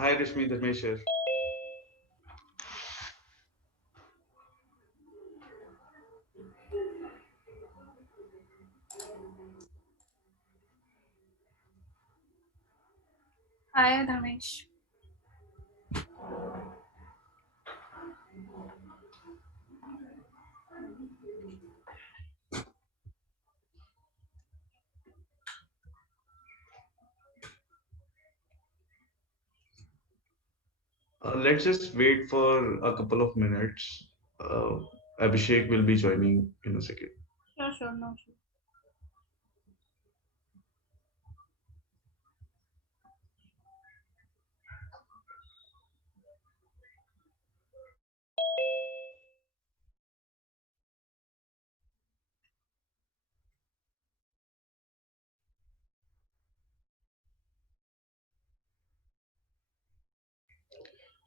Hi Rashmi, Dharmesh here. Hi, Dhamesh. Let's just wait for a couple of minutes. Uh, Abhishek will be joining in a second. Sure, sure, no issue.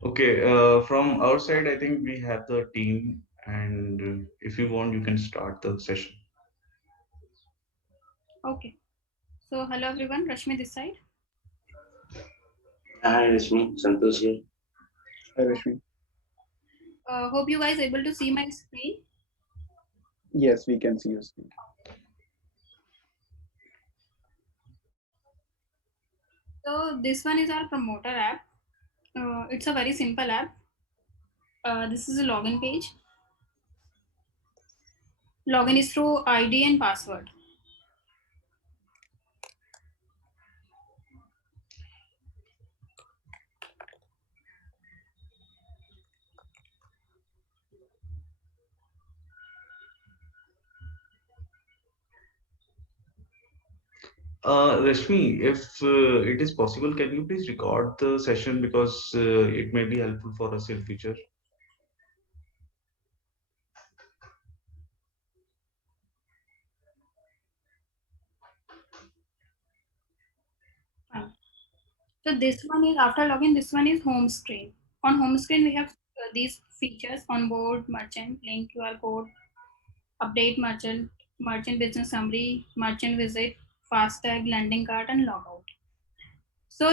Okay, from our side, I think we have the team, and if you want, you can start the session. Okay. So, hello everyone, Rashmi this side. Hi Rashmi, Santosh here. Hi, Rashmi. Hope you guys able to see my screen. Yes, we can see your screen. So, this one is our promoter app. It's a very simple app. This is a login page. Login is through ID and password. Rashmi, if it is possible, can you please record the session because it may be helpful for us in future. Fine. So, this one is after login, this one is home screen. On home screen, we have these features: onboard, merchant, link, QR code, update merchant, merchant business summary, merchant visit, FASTag, landing card, and logout. So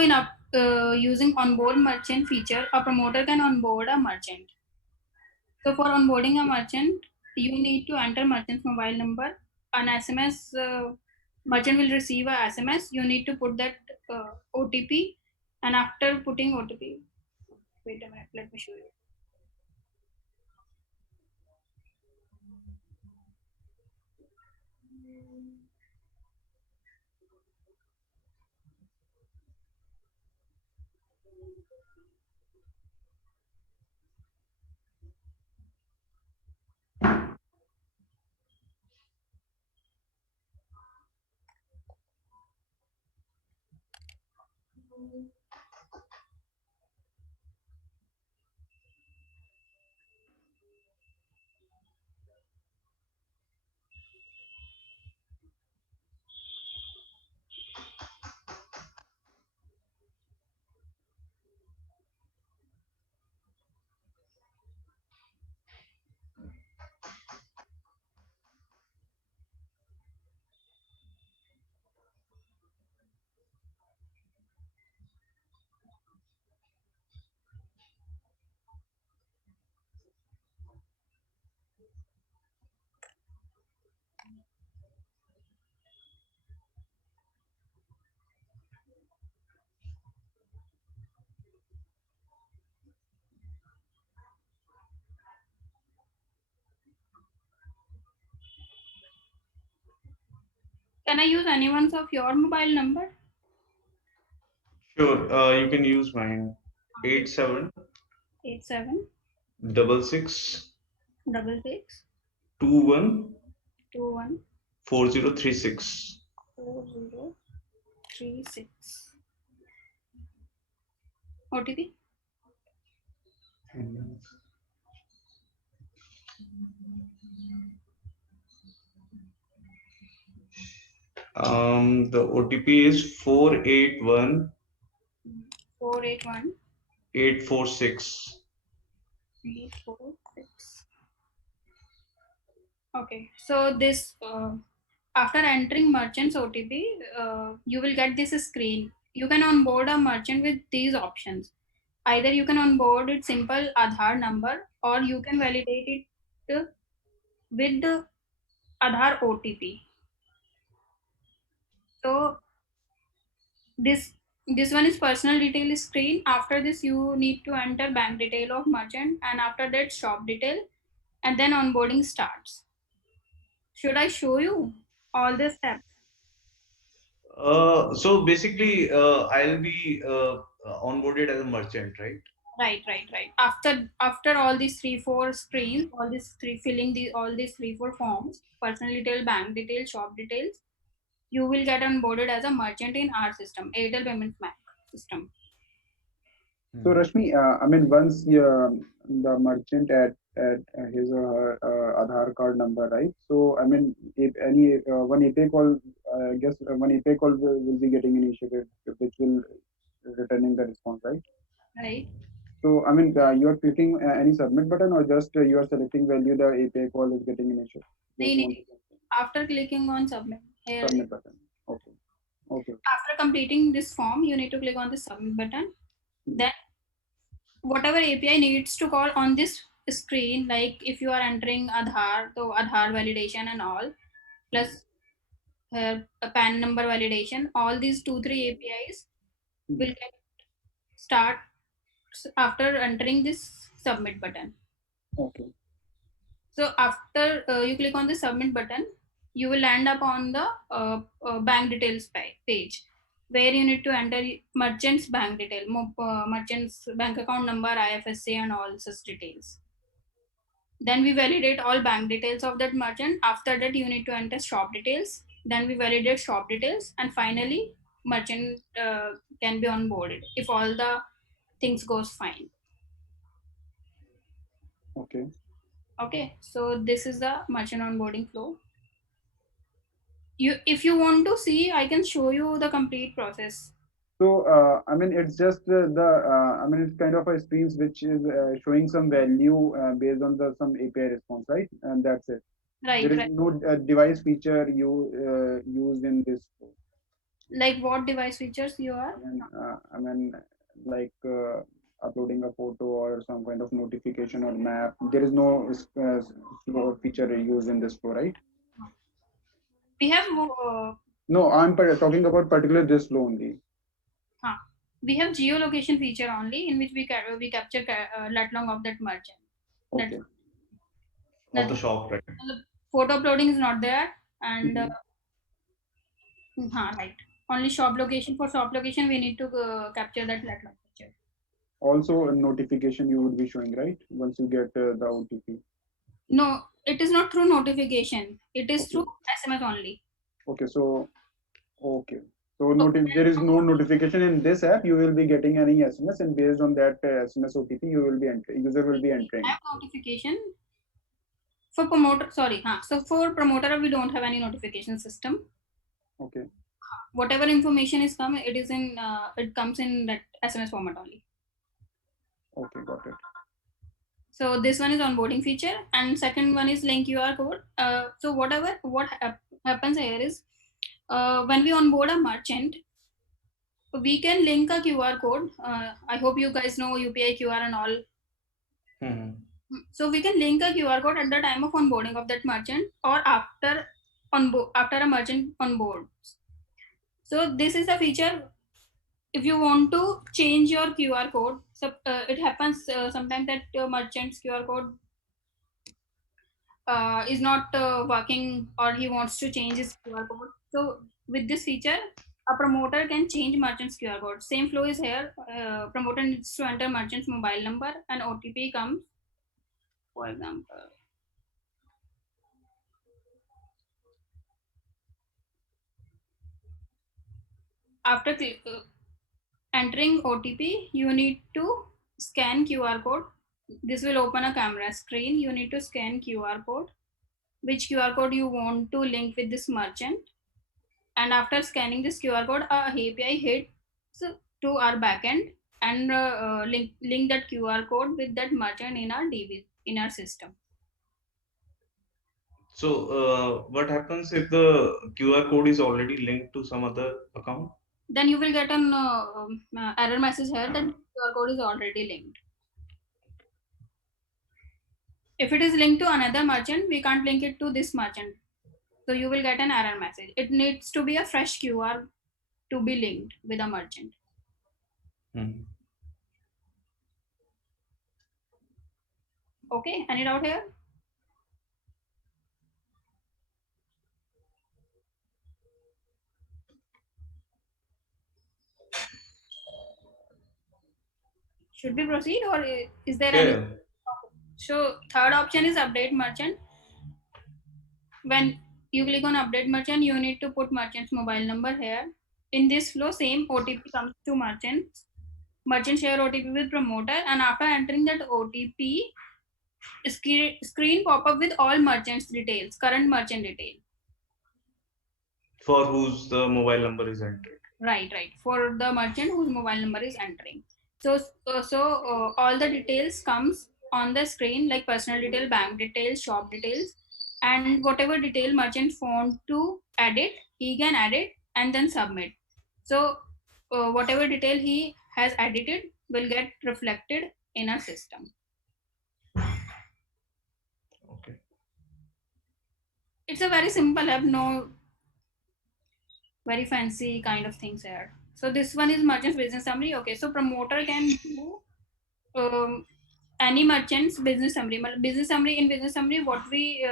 using onboard merchant feature, a promoter can onboard a merchant. So for onboarding a merchant, you need to enter merchant's mobile number. An SMS, merchant will receive a SMS. You need to put that OTP, and after putting OTP, wait a minute, let me show you. Can I use anyone's of your mobile number? Sure, you can use mine. 87 87 66 66 21 21 4036. 4036. OTP. The OTP is 481 481 846. 846. Okay, so this after entering merchant's OTP, you will get this screen. You can onboard a merchant with these options. Either you can onboard it simple Aadhaar number, or you can validate it with the Aadhaar OTP. So this one is personal detail screen. After this, you need to enter bank detail of merchant, and after that shop detail, and then onboarding starts. Should I show you all the steps? So basically, I'll be onboarded as a merchant, right? Right. After all these 3-4 screens, all these three filling the all these 3-4 forms, personal detail, bank detail, shop details, you will get onboarded as a merchant in our system, Airtel Payments Bank system. So Rashmi, I mean, once the merchant at his or her Aadhaar card number, right? So I mean, if any one API call, I guess one API call will be getting initiated, which will returning the response, right? Right. So I mean, you are clicking any submit button, or just you are selecting value the API call is getting initiated. Just want to After clicking on submit here, submit button. Okay. Okay. after completing this form, you need to click on the submit button. Then whatever API needs to call on this screen, like if you are entering Aadhaar, so Aadhaar validation and all, plus a PAN number validation, all these 2-3 APIs will get start after entering this submit button. Okay. So after you click on the submit button, you will end up on the bank details page, where you need to enter merchant's bank detail, merchant's bank account number, IFSC, and all such details. Then we validate all bank details of that merchant. After that, you need to enter shop details. Then we validate shop details, and finally, merchant can be onboarded if all the things goes fine. Okay. Okay, so this is the merchant onboarding flow. If you want to see, I can show you the complete process. So, I mean, it's just I mean, it's kind of a screens which is showing some value based on the some API response, right? And that's it. Right. There is no device feature you used in this. Like what device features you are? I mean, like uploading a photo or some kind of notification or map. There is no flow feature used in this flow, right? We have No, I'm talking about particular this flow only. we have geolocation feature only, in which we capture lat long of that merchant. Okay. Of the shop, right? Photo uploading is not there, and right. Only shop location. For shop location, we need to capture that lat long feature. Also, a notification you would be showing, right? Once you get the OTP. No, it is not through notification. It is through SMS only. Okay, so okay. So there is no notification in this app. You will be getting any SMS, and based on that SMS OTP, you will be user will be entering. I have notification for promoter. Sorry, so for promoter, we don't have any notification system. Okay. Whatever information is come, it is in it comes in that SMS format only. Okay, got it. So this one is onboarding feature, and second one is link QR code. So what happens here is when we onboard a merchant, we can link a QR code. I hope you guys know UPI QR and all. So we can link a QR code at the time of onboarding of that merchant, or after a merchant onboards. So this is a feature. If you want to change your QR code, so it happens sometimes that merchant's QR code is not working, or he wants to change his QR code. So with this feature, a promoter can change merchant's QR code. Same flow is here. Promoter needs to enter merchant's mobile number, and OTP comes. For example, after entering OTP, you need to scan QR code. This will open a camera screen. You need to scan QR code, which QR code you want to link with this merchant. And after scanning this QR code, a API hits to our backend and link that QR code with that merchant in our DB, in our system. So what happens if the QR code is already linked to some other account? then you will get an error message here that QR code is already linked. If it is linked to another merchant, we can't link it to this merchant. So you will get an error message. It needs to be a fresh QR to be linked with a merchant. Hmm. Okay, any doubt here? Should we proceed or is there any? Yeah. So third option is update merchant. When you click on update merchant, you need to put merchant's mobile number here. In this flow, same OTP comes to merchants. Merchant share OTP with promoter, and after entering that OTP, screen pop up with all merchants details, current merchant detail. For whose the mobile number is entered. Right. For the merchant whose mobile number is entering. So all the details comes on the screen like personal detail, bank details, shop details, and whatever detail merchant want to edit, he can edit and then submit. So whatever detail he has edited will get reflected in a system. Okay. It's a very simple app, no very fancy kind of things here. So this one is merchant's business summary. Okay, so promoter can do any merchant's business summary. Business summary, in business summary, what we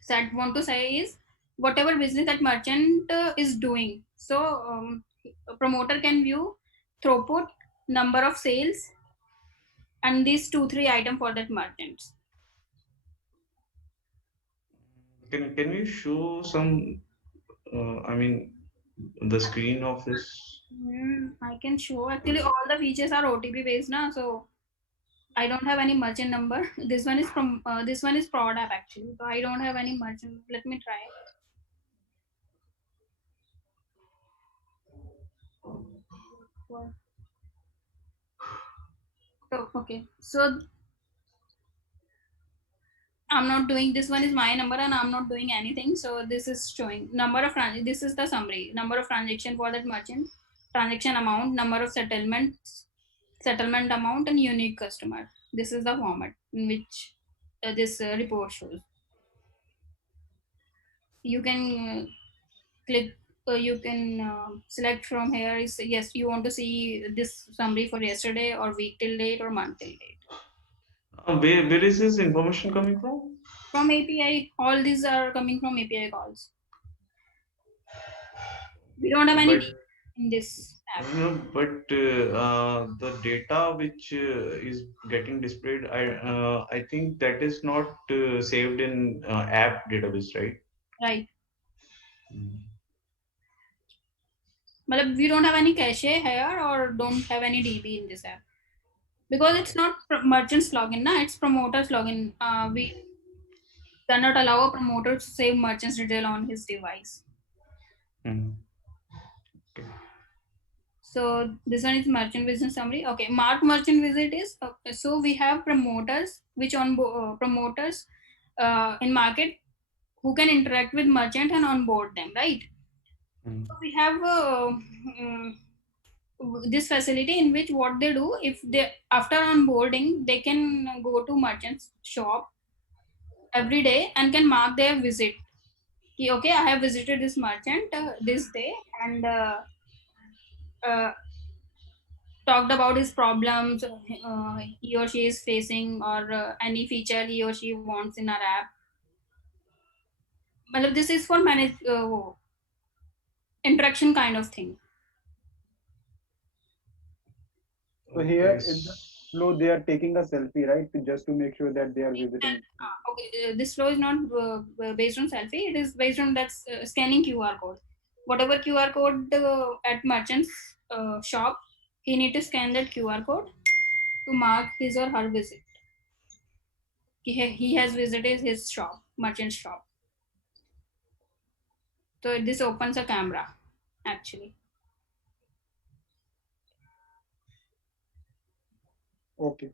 said want to say is whatever business that merchant is doing. So a promoter can view throughput, number of sales, and these 2-3 items for that merchants. Can you show some? I mean, the screen of this. I can show. Actually, all the features are OTP based now, so I don't have any merchant number. This one is from this one is prod app actually, so I don't have any merchant. Let me try. Oh, okay. So I'm not doing this one is my number and I'm not doing anything. So this is showing number of this is the summary. Number of transaction for that merchant, transaction amount, number of settlements, settlement amount, and unique customer. This is the format in which this report shows. You can click. You can select from here. Is yes, you want to see this summary for yesterday or week till date or month till date. Where is this information coming from? From API, all these are coming from API calls. We don't have any But data in this app. but the data which is getting displayed, I think that is not saved in app database, right? Right. Mm. But we don't have any cache here or don't have any DB in this app because it's not merchant's login, na? It's promoter's login. We cannot allow a promoter to save merchant's detail on his device. Mm. Okay. So this one is merchant business summary. Okay, mark merchant visit is okay, so we have promoters which on promoters in market who can interact with merchant and onboard them, right? Mm. So we have this facility in which what they do if they after onboarding they can go to merchant's shop every day and can mark their visit. Okay, I have visited this merchant this day and uh, talked about his problems he or she is facing or any feature he or she wants in our app. Well, this is for manage interaction kind of thing. So Okay. here in the flow, they are taking a selfie, right? Just to make sure that they are visiting. Okay, this flow is not based on selfie. It is based on that scanning QR code. Whatever QR code at merchant's shop, he need to scan that QR code to mark his or her visit. He has visited his shop, merchant's shop. So this opens a camera, actually. Okay.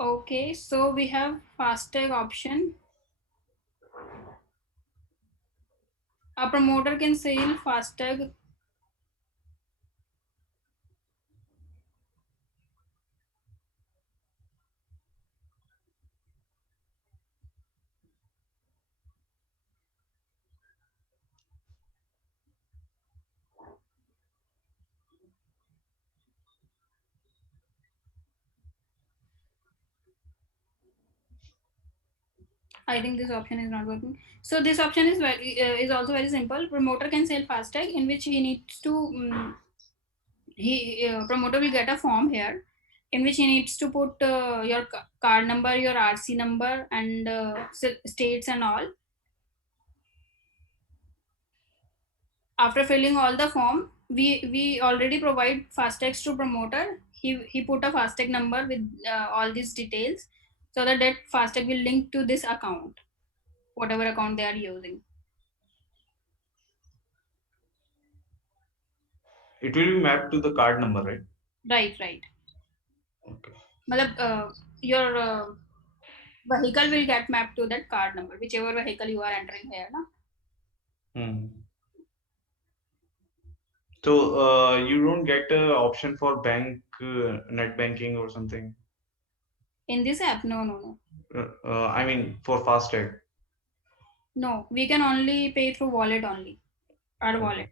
Okay, so we have FASTag option. A promoter can sell FASTag. I think this option is not working. So this option is also very simple. Promoter can sell FASTag in which he needs to promoter will get a form here in which he needs to put your card number, your RC number, and states and all. After filling all the form, we already provide FASTags to promoter. He put a FASTag number with all these details, so that FASTag will link to this account, whatever account they are using. It will be mapped to the card number, right? Right. Okay. Your vehicle will get mapped to that card number, whichever vehicle you are entering here, na? So you don't get an option for bank net banking or something. In this app, no. I mean for FASTag. No, we can only pay through wallet only. Our wallet.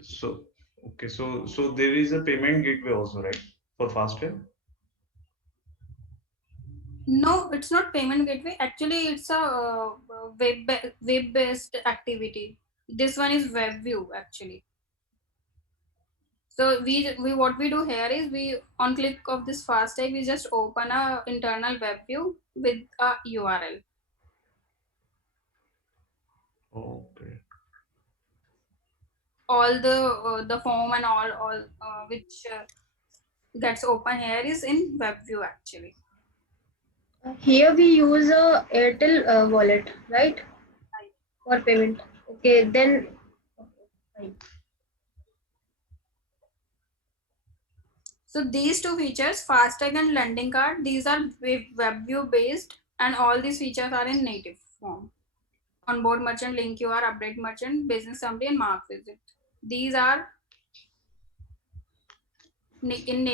So okay, so there is a payment gateway also, right, for FASTag? No, it's not payment gateway. Actually, it's a web based activity. This one is web view actually. So we what we do here is we on click of this FASTag we just open a internal web view with a URL. Okay. All the form and all which gets open here is in web view actually. Here we use a Airtel wallet, right? For payment. Okay, then. Fine. So these two features, FASTag and lending card, these are web view based, and all these features are in native form. Onboard merchant, link QR, update merchant, business summary, and mark visit. These are in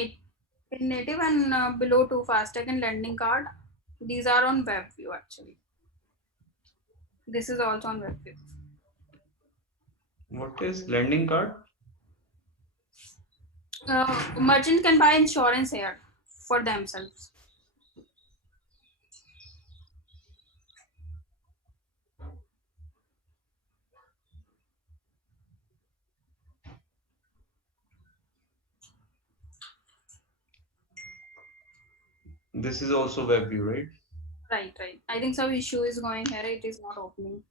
native and below two FASTag and lending card. These are on web view actually. This is also on web view. What is lending card? Merchant can buy insurance here for themselves. This is also web view, right? Right. I think some issue is going here. It is not opening.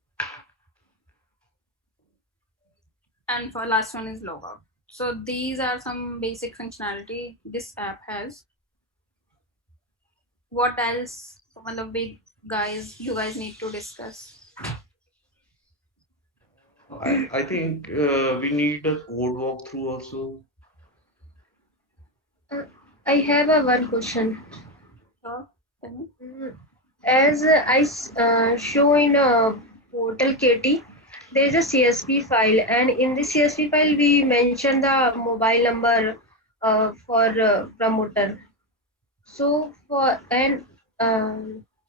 And for last one is logout. So these are some basic functionality this app has. What else, one of big guys, you guys need to discuss? I think we need a code walkthrough also. I have a one question. Sure. Tell me. As I show in a portal KT, there is a CSV file, and in the CSV file we mention the mobile number for promoter. So so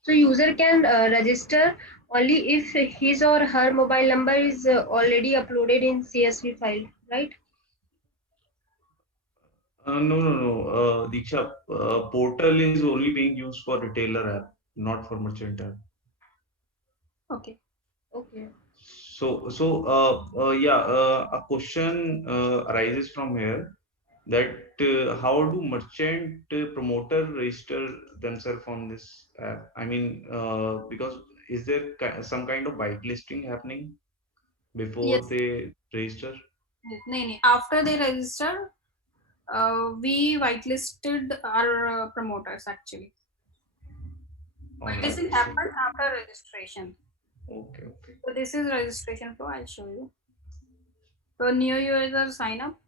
user can register only if his or her mobile number is already uploaded in CSV file, right? No. Diksha, portal is only being used for retailer app, not for merchant app. Okay. Okay. A question arises from here that how do merchant promoter register themselves on this app? I mean, because is there some kind of whitelisting happening before Yes. they register? No. After they register, we whitelisted our promoters actually. Whitelisting happens after registration. Okay. So this is registration flow. I'll show you. So new user sign up.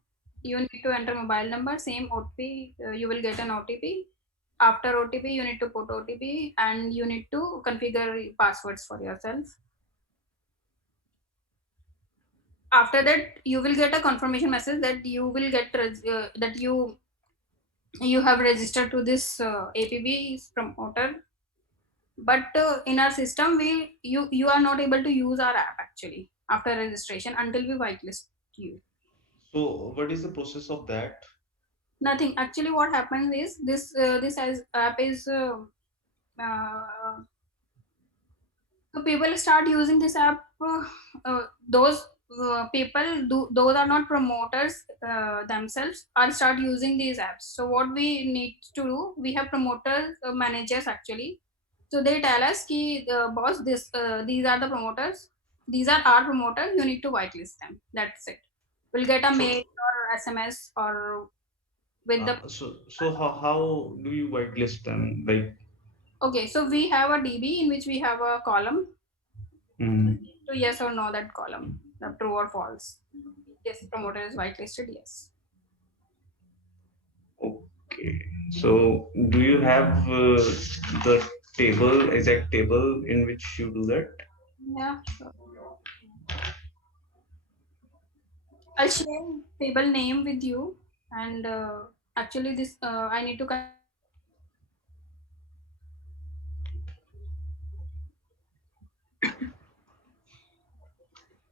You need to enter mobile number, same OTP. You will get an OTP. After OTP, you need to put OTP and you need to configure passwords for yourself. after that you will get a confirmation message that you will get that you have registered to this APB promoter, but in our system you are not able to use our app actually after registration until we whitelist you. So what is the process of that? Nothing actually. What happens is this as app is uh, so people start using this app. Those people those are not promoters themselves are start using these apps. So what we need to do, we have promoters managers actually. So they tell us ki boss, these are the promoters, these are our promoters, you need to whitelist them. That's it. We'll get a So mail or SMS or with the. so how do you whitelist them? Like, Okay, so we have a DB in which we have a column. mm, To yes or no that column, the true or false. Yes, promoter is whitelisted. Yes. okay. So do you have the table, exact table in which you do that? Yeah. Sure. I'll share table name with you, and actually this I need to.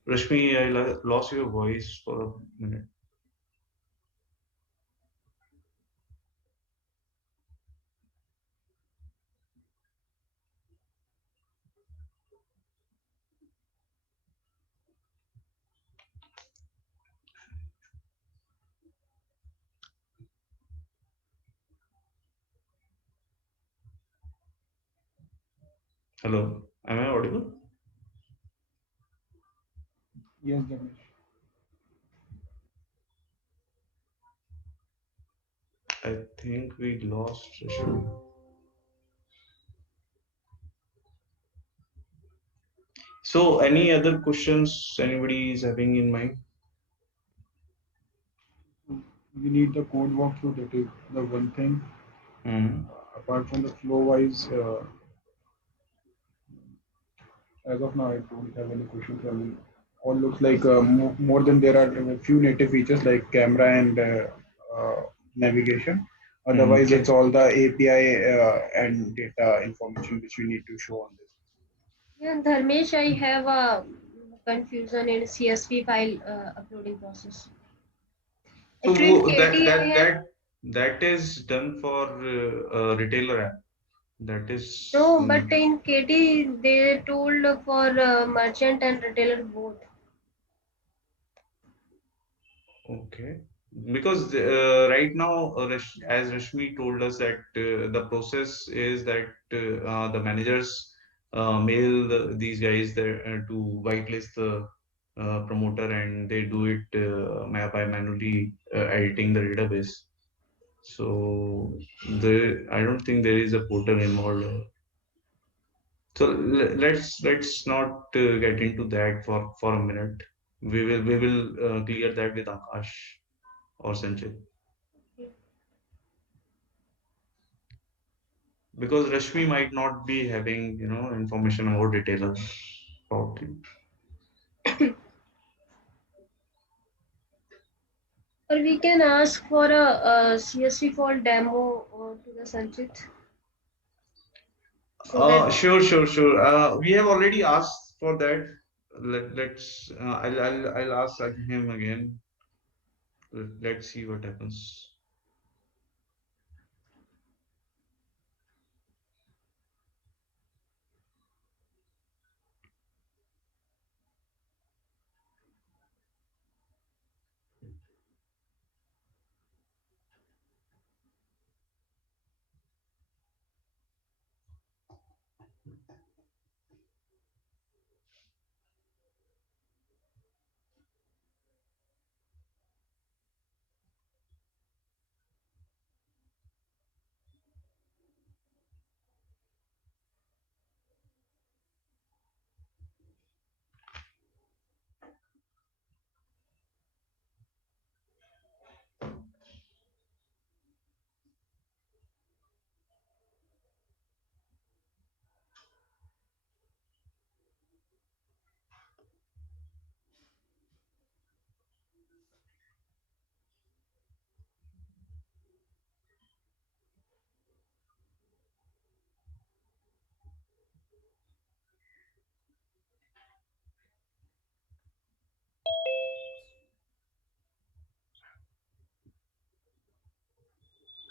Rashmi, I lost your voice for a minute. Hello, am I audible? Yes, Ganesh. I think we lost Rashmi. So any other questions anybody is having in mind? We need the code walkthrough. That is the one thing. Hmm. Apart from the flow wise, as of now, I don't have any questions. I mean, all looks like more than there are a few native features like camera and navigation. Otherwise, Okay. it's all the API and data information which we need to show on this. Yeah, Dharmesh, I have a confusion in CSV file uploading process. Actually, in So KT, I have that is done for retailer app. That is no, but in KT they told for merchant and retailer both. okay. Because right now, as Rashmi told us that the process is that the managers mail these guys there to whitelist the promoter, and they do it by manually editing the database. So I don't think there is a portal involved. So let's not get into that for a minute. We will clear that with Akash or Sanchit, because Rashmi might not be having information about retailer probably. Or we can ask for a CSV file demo to the Sanchit so that Sure. We have already asked for that. Let's. I'll ask him again. Let's see what happens.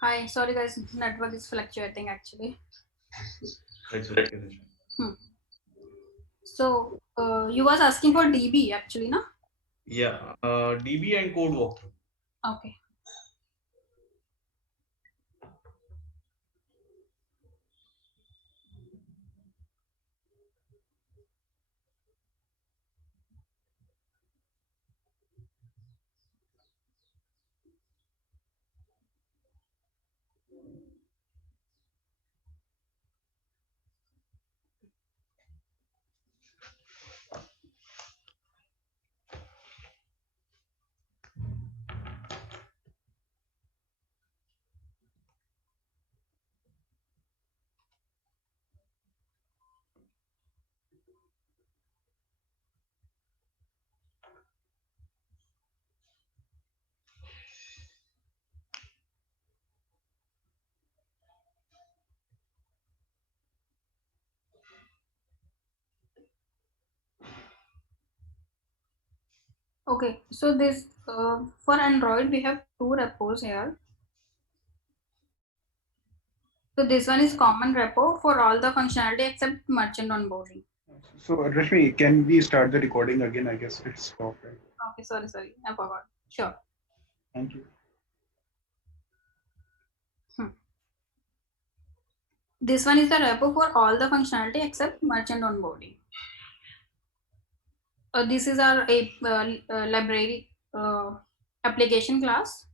Hi, sorry guys, network is fluctuating actually. That's okay. So you was asking for DB actually, na? Yeah, DB and code walkthrough. Okay. Okay, so this for Android we have two repos here. So this one is common repo for all the functionality except merchant onboarding. So Rashmi, can we start the recording again? I guess it's stopped. Right? Okay, sorry, I forgot. Sure. Thank you. This one is the repo for all the functionality except merchant onboarding. This is our library application class.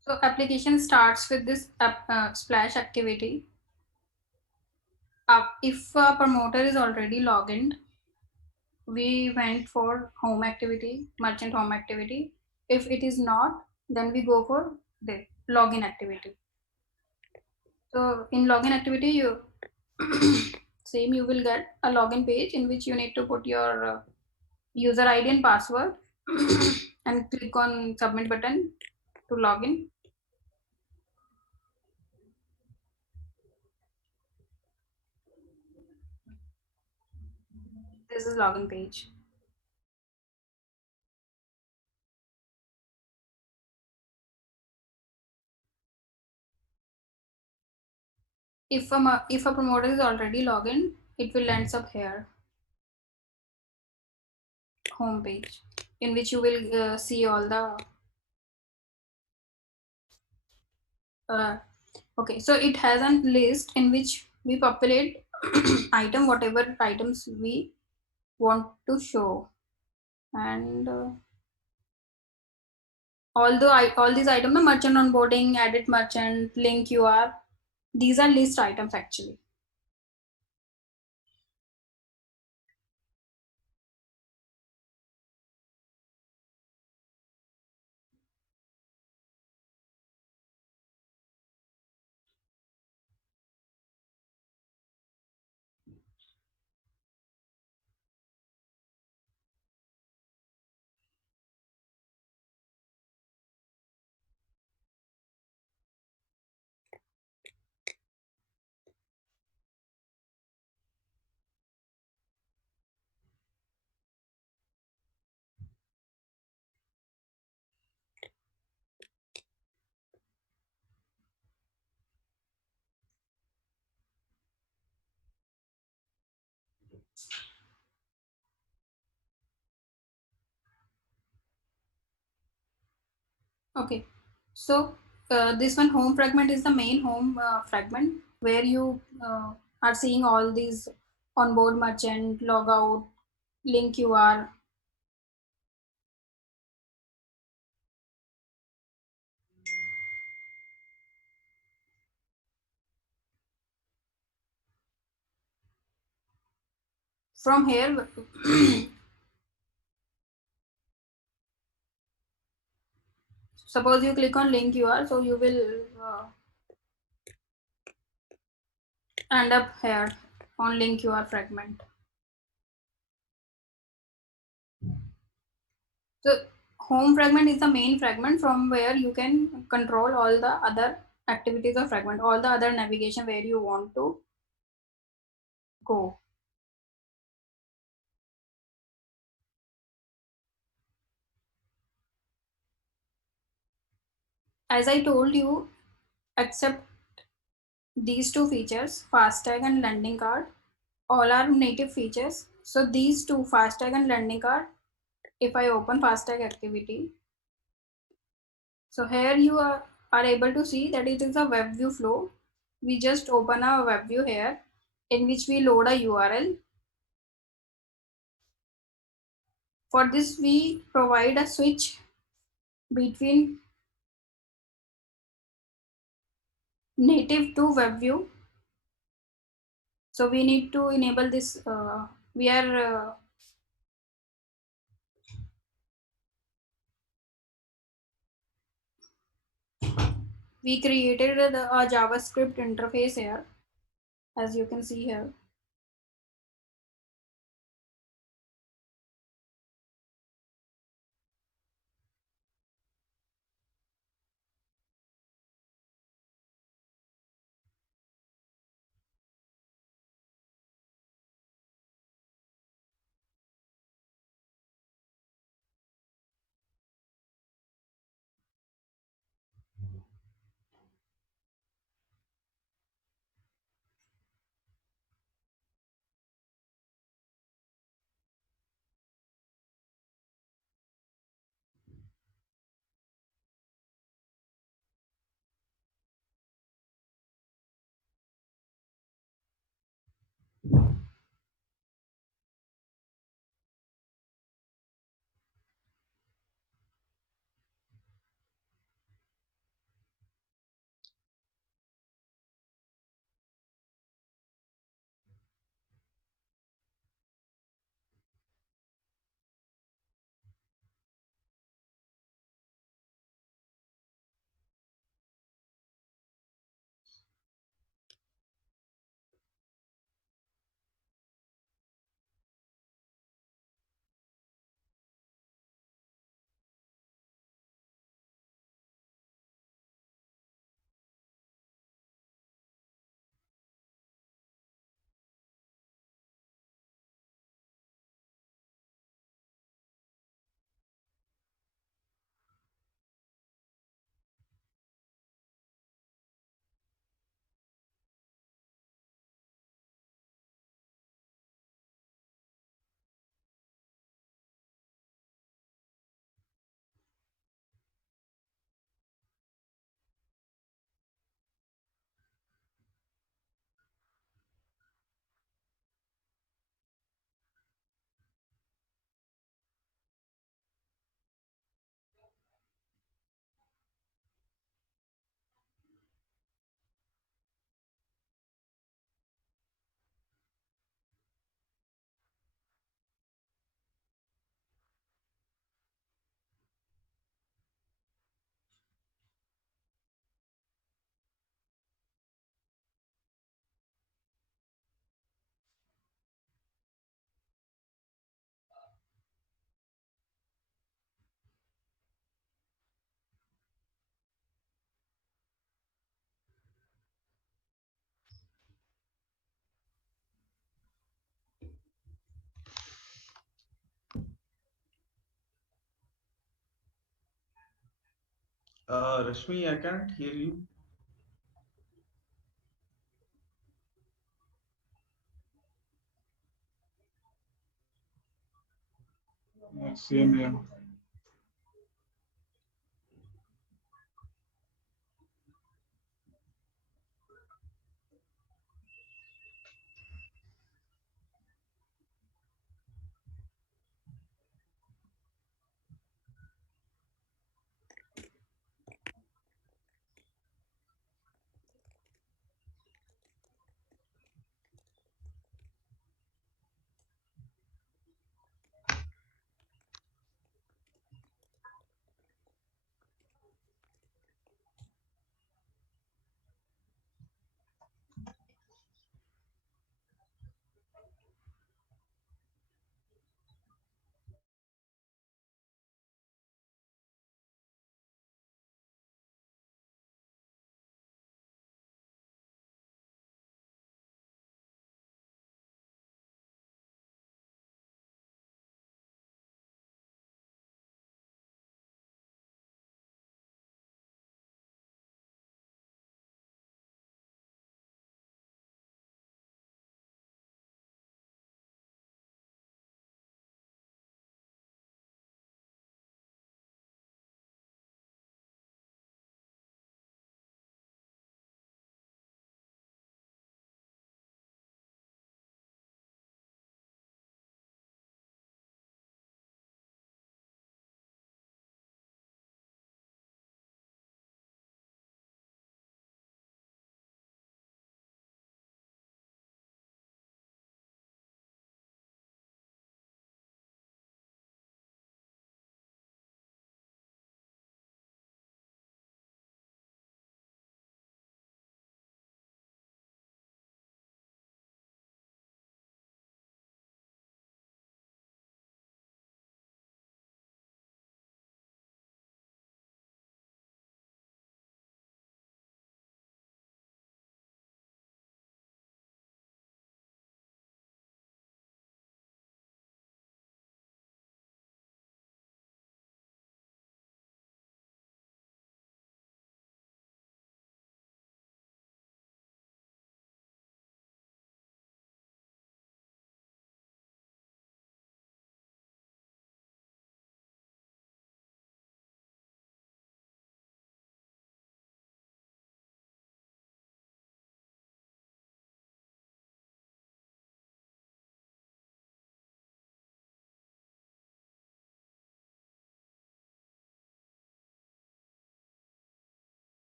So application starts with this splash activity. If a promoter is already logged in, we went for home activity, merchant home activity. If it is not, then we go for the login activity. So in login activity, you same you will get a login page in which you need to put your user ID and password and click on submit button to login. This is login page. If a promoter is already logged in, it will ends up here, home page, in which you will see all the okay. So it has a list in which we populate item whatever items we want to show, and although all these items, the merchant onboarding, edit merchant, link QR, these are list items actually. Okay. So this one home fragment is the main home fragment where you are seeing all these onboard merchant, logout, link QR. From here, suppose you click on link QR, so you will end up here on link QR fragment. So home fragment is the main fragment from where you can control all the other activities of fragment, all the other navigation where you want to go. As I told you, except these two features, FASTag and lending card, all are native features. So these two, FASTag and lending card, if I open FASTag activity, so here you are able to see that it is a web view flow. We just open a web view here in which we load a URL. For this, we provide a switch between native to web view. So we need to enable this. We are we created a JavaScript interface here, as you can see here. Rashmi, I can't hear you. Same here.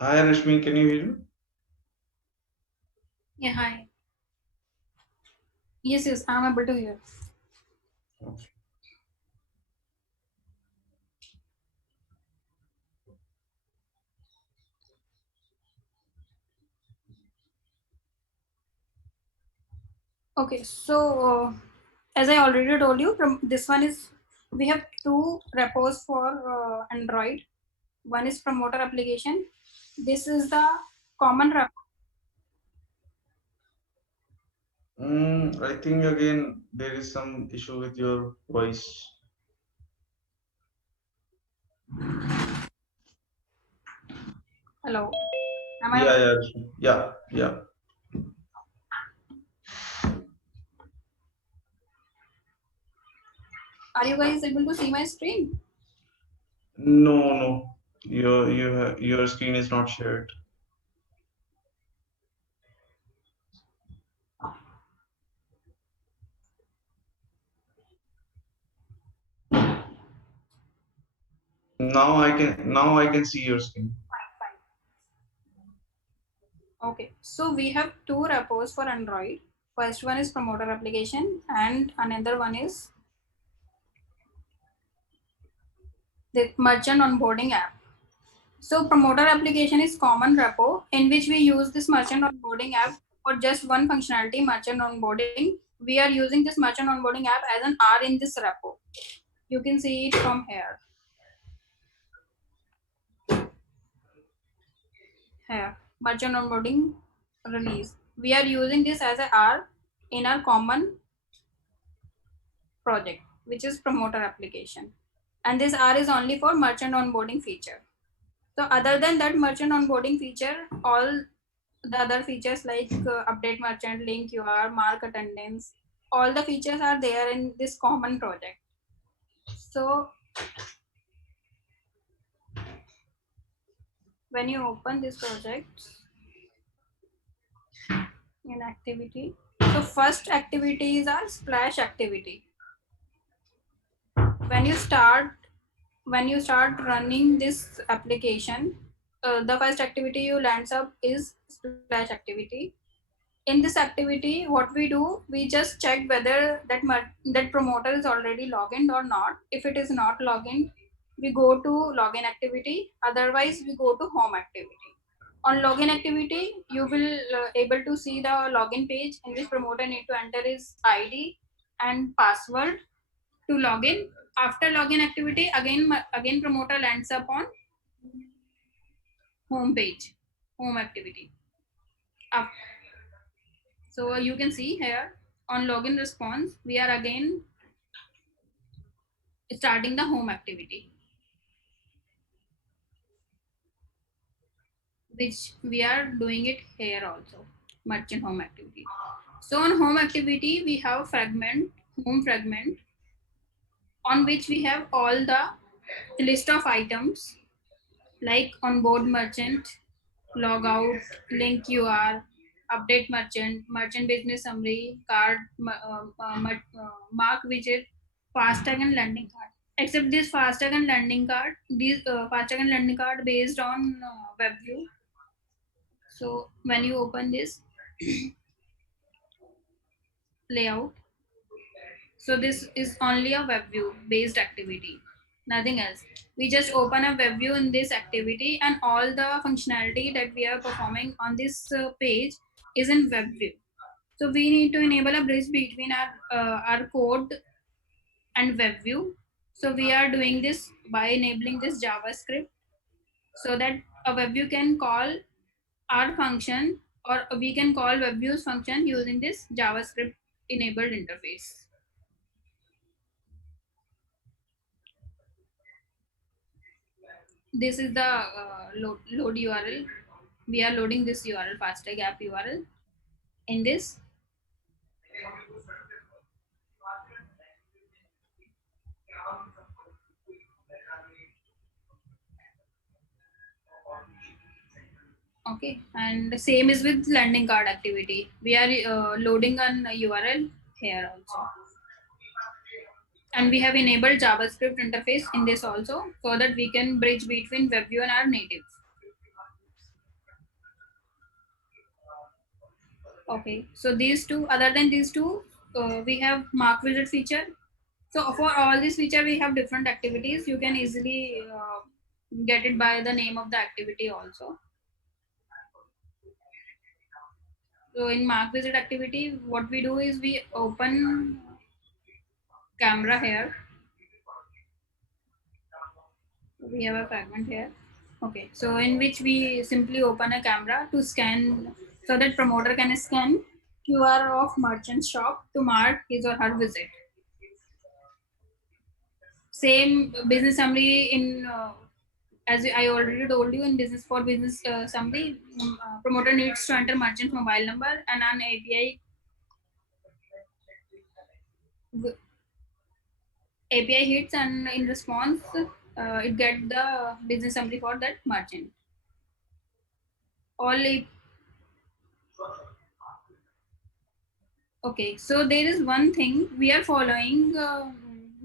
Hi, Rashmi, can you hear me? Yeah, hi. Yes, I'm able to hear. Okay. Okay, so as I already told you, from this one is we have two repos for Android. One is promoter application. This is the common repo. I think again there is some issue with your voice. Hello, am I? Yeah, yeah, Rashmi. Yeah, yeah. Are you guys able to see my screen? No, no. Your screen is not shared. Now I can see your screen. Fine. Okay, so we have two repos for Android. First one is promoter application, and another one is the merchant onboarding app. So promoter application is common repo in which we use this merchant onboarding app for just one functionality, merchant onboarding. We are using this merchant onboarding app as an R in this repo. You can see it from here. Here, merchant onboarding release. We are using this as a R in our common project, which is promoter application. And this R is only for merchant onboarding feature. So other than that merchant onboarding feature, all the other features like update merchant, link UR, mark attendance, all the features are there in this common project. So when you open this project in activity, so first activities are splash activity. When you start running this application, the first activity you lands up is splash activity. In this activity, what we do, we just check whether that promoter is already logged in or not. If it is not logged in, we go to login activity. Otherwise, we go to home activity. On login activity, you will able to see the login page in which promoter need to enter his ID and password to login. After login activity, again promoter lands up on home page, home activity. Up. So you can see here on login response, we are again starting the home activity, which we are doing it here also, merchant home activity. So on home activity, we have home fragment, on which we have all the list of items like onboard merchant, logout, link UR, update merchant, merchant business summary, card, mark widget, FASTag and lending card. Except this FASTag and lending card, these FASTag and lending card based on WebView. So when you open this layout, so this is only a WebView based activity, nothing else. We just open a WebView in this activity, and all the functionality that we are performing on this page is in WebView. So we need to enable a bridge between our code and WebView. So we are doing this by enabling this JavaScript so that a WebView can call our function, or we can call WebView's function using this JavaScript enabled interface. This is the load URL. We are loading this URL, FASTag app URL. In this, okay, and the same is with lending card activity. We are loading an URL here also, and we have enabled JavaScript interface in this also, so that we can bridge between WebView and our native. Okay, so these two, other than these two, we have mark widget feature. So for all these feature, we have different activities. You can easily get it by the name of the activity also. So in mark widget activity, what we do is we open camera here. We have a fragment here. Okay, so in which we simply open a camera to scan, so that promoter can scan QR of merchant shop to mark his or her visit. Same business summary in as I already told you, in business for business summary, promoter needs to enter merchant mobile number and an API hits, and in response, it get the business summary for that merchant. All it, okay. So there is one thing we are following.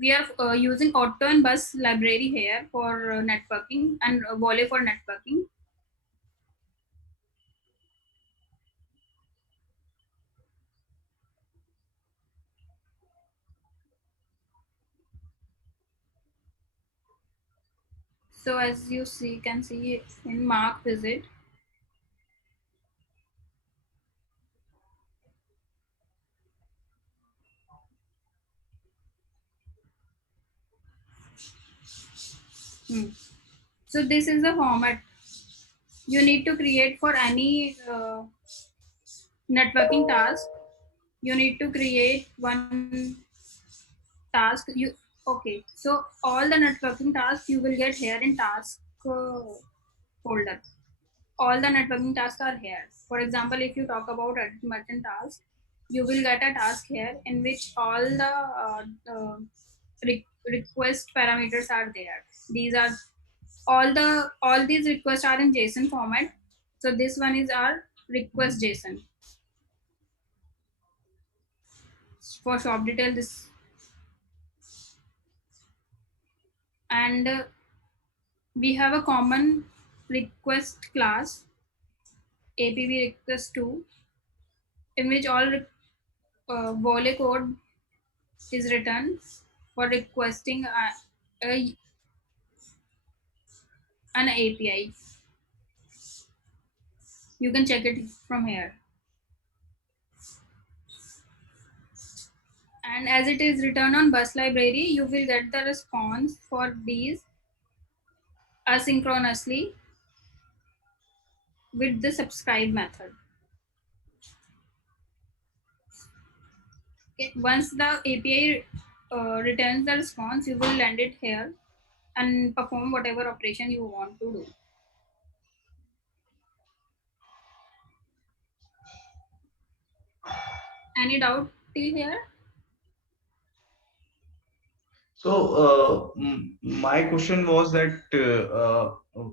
We are using auto and bus library here for networking, and Volley for networking. So as you see, can see in mark visit. So this is the format you need to create for any networking task. You need to create one task. You okay? So all the networking tasks you will get here in task folder. All the networking tasks are here. For example, if you talk about edit merchant task, you will get a task here in which all the request parameters are there. These are all these requests are in JSON format. So this one is our request JSON. For shop detail, this, and we have a common request class APB request 2, in which all Volley code is written for requesting an API. You can check it from here. And as it is written on bus library, you will get the response for these asynchronously with the subscribe method. Okay. Once the API returns the response, you will land it here and perform whatever operation you want to do. Any doubt till here? So, my question was that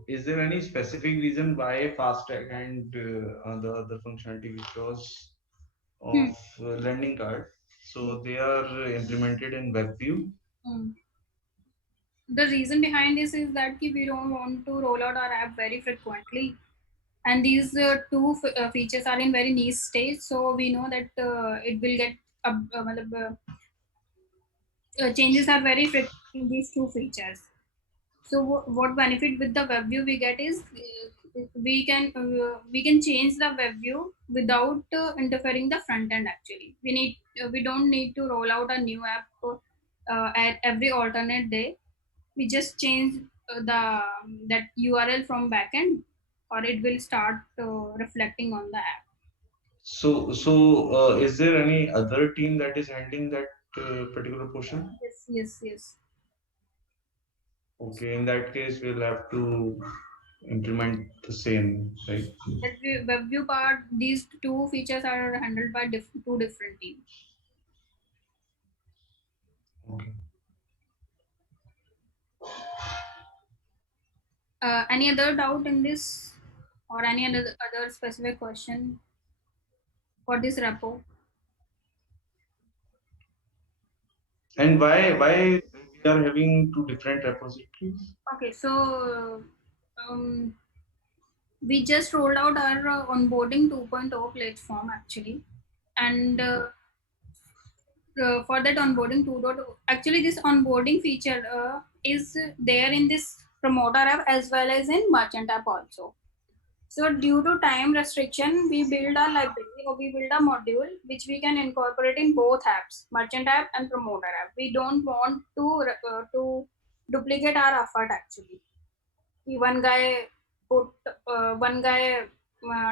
is there any specific reason why FastTag and the other functionality which was of lending card, so they are implemented in WebView? The reason behind this is that we don't want to roll out our app very frequently, and these two features are in very niche stage, so we know that it will get changes are very frequent in these two features. So what benefit with the web view we get is we can change the web view without interfering the front end. Actually, we don't need to roll out a new app at every alternate day. We just change the that URL from backend, or it will start reflecting on the app. So, is there any other team that is handling that particular portion? Yes. Okay, in that case, we'll have to implement the same, right? That web view part, these two features are handled by two different teams. Okay. Any other doubt in this, or any other specific question for this repo? And why we are having two different repositories? Okay, so um, We just rolled out our onboarding 2.0 platform actually, and for that onboarding 2.0, actually this onboarding feature is there in this promoter app as well as in merchant app also. So due to time restriction, we build a library or we build a module which we can incorporate in both apps, merchant app and promoter app. We don't want to duplicate our effort actually. One guy put one guy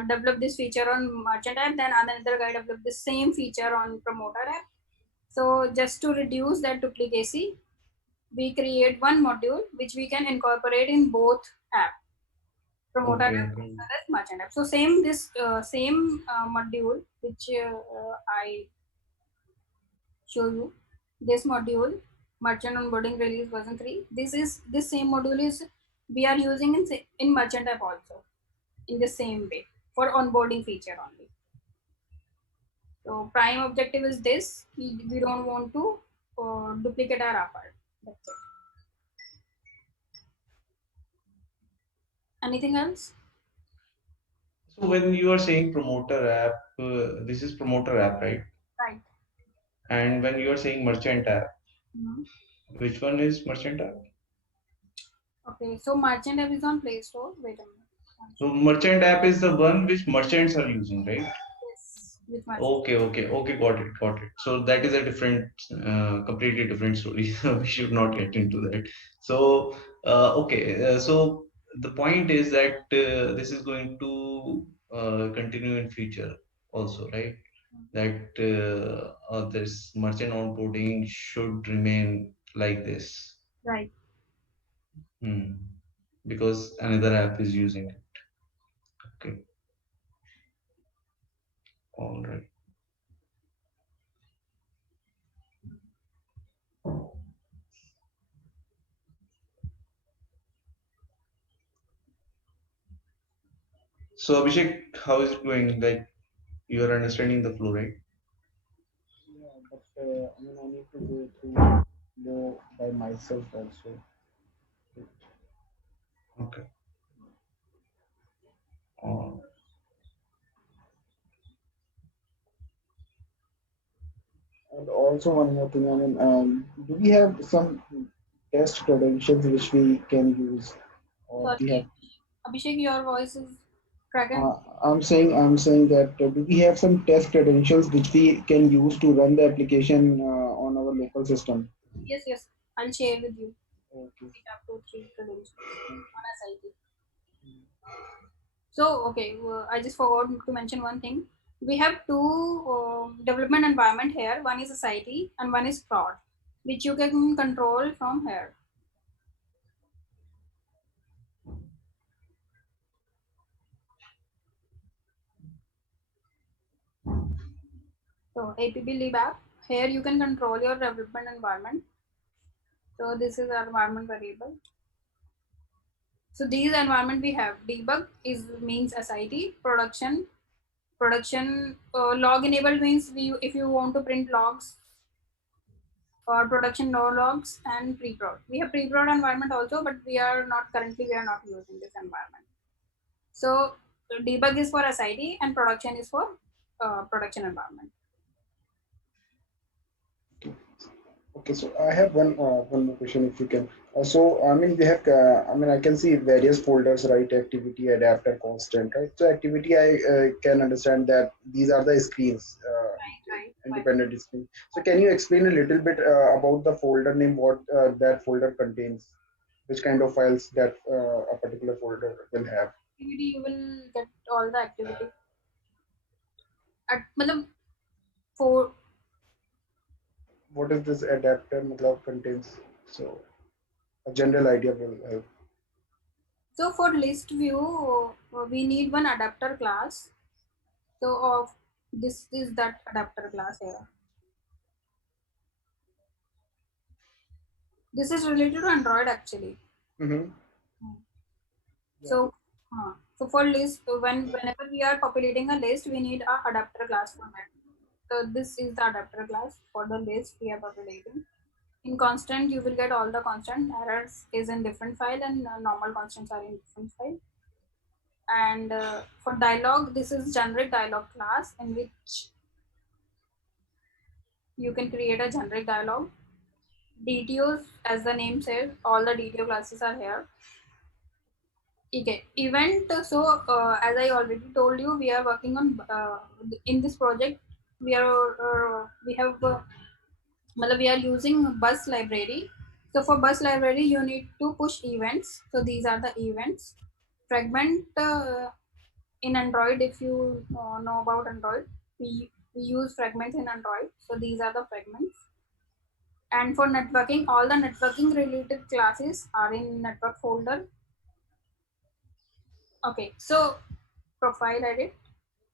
developed this feature on merchant app, then another guy developed the same feature on promoter app. So just to reduce that duplicacy, we create one module which we can incorporate in both apps, promoter Okay, app okay. as well as merchant app. So same this same module which I show you, this module, merchant onboarding release version 3. This same module is we are using in merchant app also in the same way for onboarding feature only. So prime objective is this: we don't want to duplicate our effort. That's it. Anything else? So when you are saying promoter app, this is promoter app, right? Right. And when you are saying merchant app, Mhm. which one is merchant app? Okay, so merchant app is on Play Store. Wait a minute. So merchant app is the one which merchants are using, right? Yes, with merchant. Okay, got it. So that is a different, completely different story. We should not get into that. So, so the point is that this is going to continue in future also, right? That this merchant onboarding should remain like this, Right. hmm. Because another app is using it. Okay, all right. So Abhishek, how is it going? Like you are understanding the flow, right? Yeah, but I mean, I need to go through more by myself also. Okay. Uh, And also one more thing, I mean, do we have some test credentials which we can use, or we have? Sorry, Abhishek, your voice is cracking. I'm saying that do we have some test credentials which we can use to run the application on our local system? Yes, yes. I'll share with you. Okay. We have 2, 3 credentials on SIT. So, okay, I just forgot to mention one thing. We have two development environment here. One is SIT and one is prod, which you can control from here. So, APB lib app. Here you can control your development environment. So, this is our environment variable. So, these environment we have debug is means SIT, production log enabled means if you want to print logs or production no logs, and pre-prod. We have pre-prod environment also, but we are not using this environment. So debug is for SID and production is for production environment. Okay, so I have one more question if you can. So I mean we have I mean I can see various folders, right? Activity, adapter, constant, right? So activity I can understand that these are the screens, Right. independent screen. So can you explain a little bit about the folder name, what that folder contains, which kind of files that a particular folder will have? Activity you will get all the activity. At matlab, for What is this adapter matlab contains? So a general idea will help. so for list view we need one adapter class. So of this is that adapter class here. This is related to Android actually. Mm-hmm. Yeah. So, so for list, whenever we are populating a list, we need a adapter class for that. So this is the adapter class for the list we are populating. In constant, you will get all the constant. Errors is in different file, and normal constants are in different file. And for dialog, this is generic dialog class in which you can create a generic dialog. DTOs, as the name says, all the DTO classes are here. Okay, event. So as I already told you, we are working on in this project. We are using bus library. So for bus library, you need to push events. So these are the events. Fragment in Android. If you know about Android, we use fragments in Android. So these are the fragments. And for networking, all the networking related classes are in network folder. Okay, so profile edit.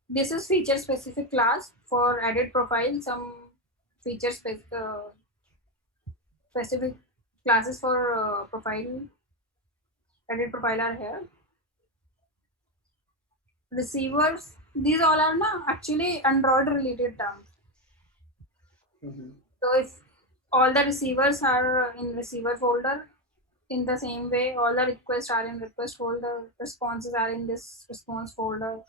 This is feature specific class for edit profile. Some feature specific classes for profile edit profile are here. Receivers, these all are actually Android related terms. So if all the receivers are in receiver folder, in the same way all the requests are in request folder, responses are in this response folder.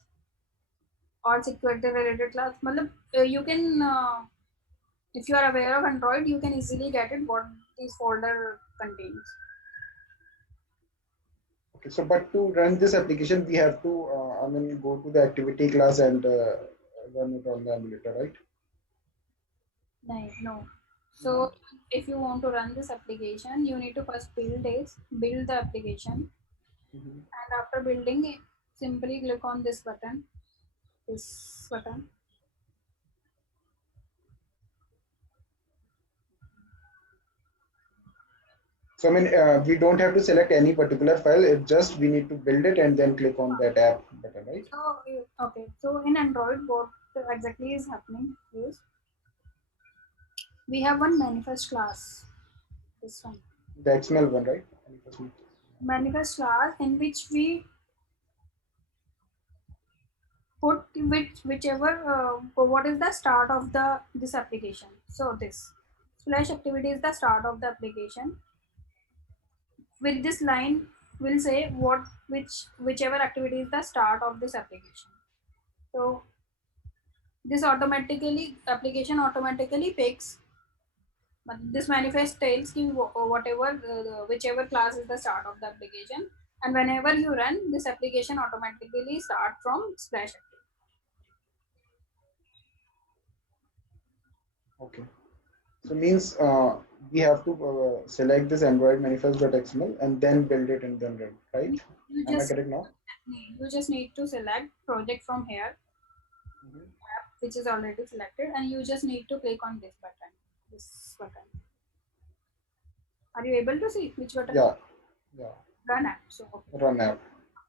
All security related class, you can if you are aware of Android, you can easily get it what this folder contains. Okay, so but to run this application, we have to, go to the activity class and run it on the emulator, right? No. So if you want to run this application, you need to first build the application, and after building it, simply click on this button. So we don't have to select any particular file. It just we need to build it and then click on that app button, right? So okay, so in Android, what exactly is happening is we have one manifest class. This one. The XML one, right? Manifest class in which we put whichever what is the start of this application. So this slash activity is the start of the application. With this line, we'll say whichever activity is the start of this application. So this application automatically picks. But this manifest tells you whatever whichever class is the start of the application, and whenever you run this application automatically start from slash activity. Okay. So means we have to select this Android manifest.xml and then build it and then run, right? Am I correct now? You just need to select project from here, app which is already selected, and you just need to click on this button. Are you able to see which button? Yeah. Run app. So okay. Run app.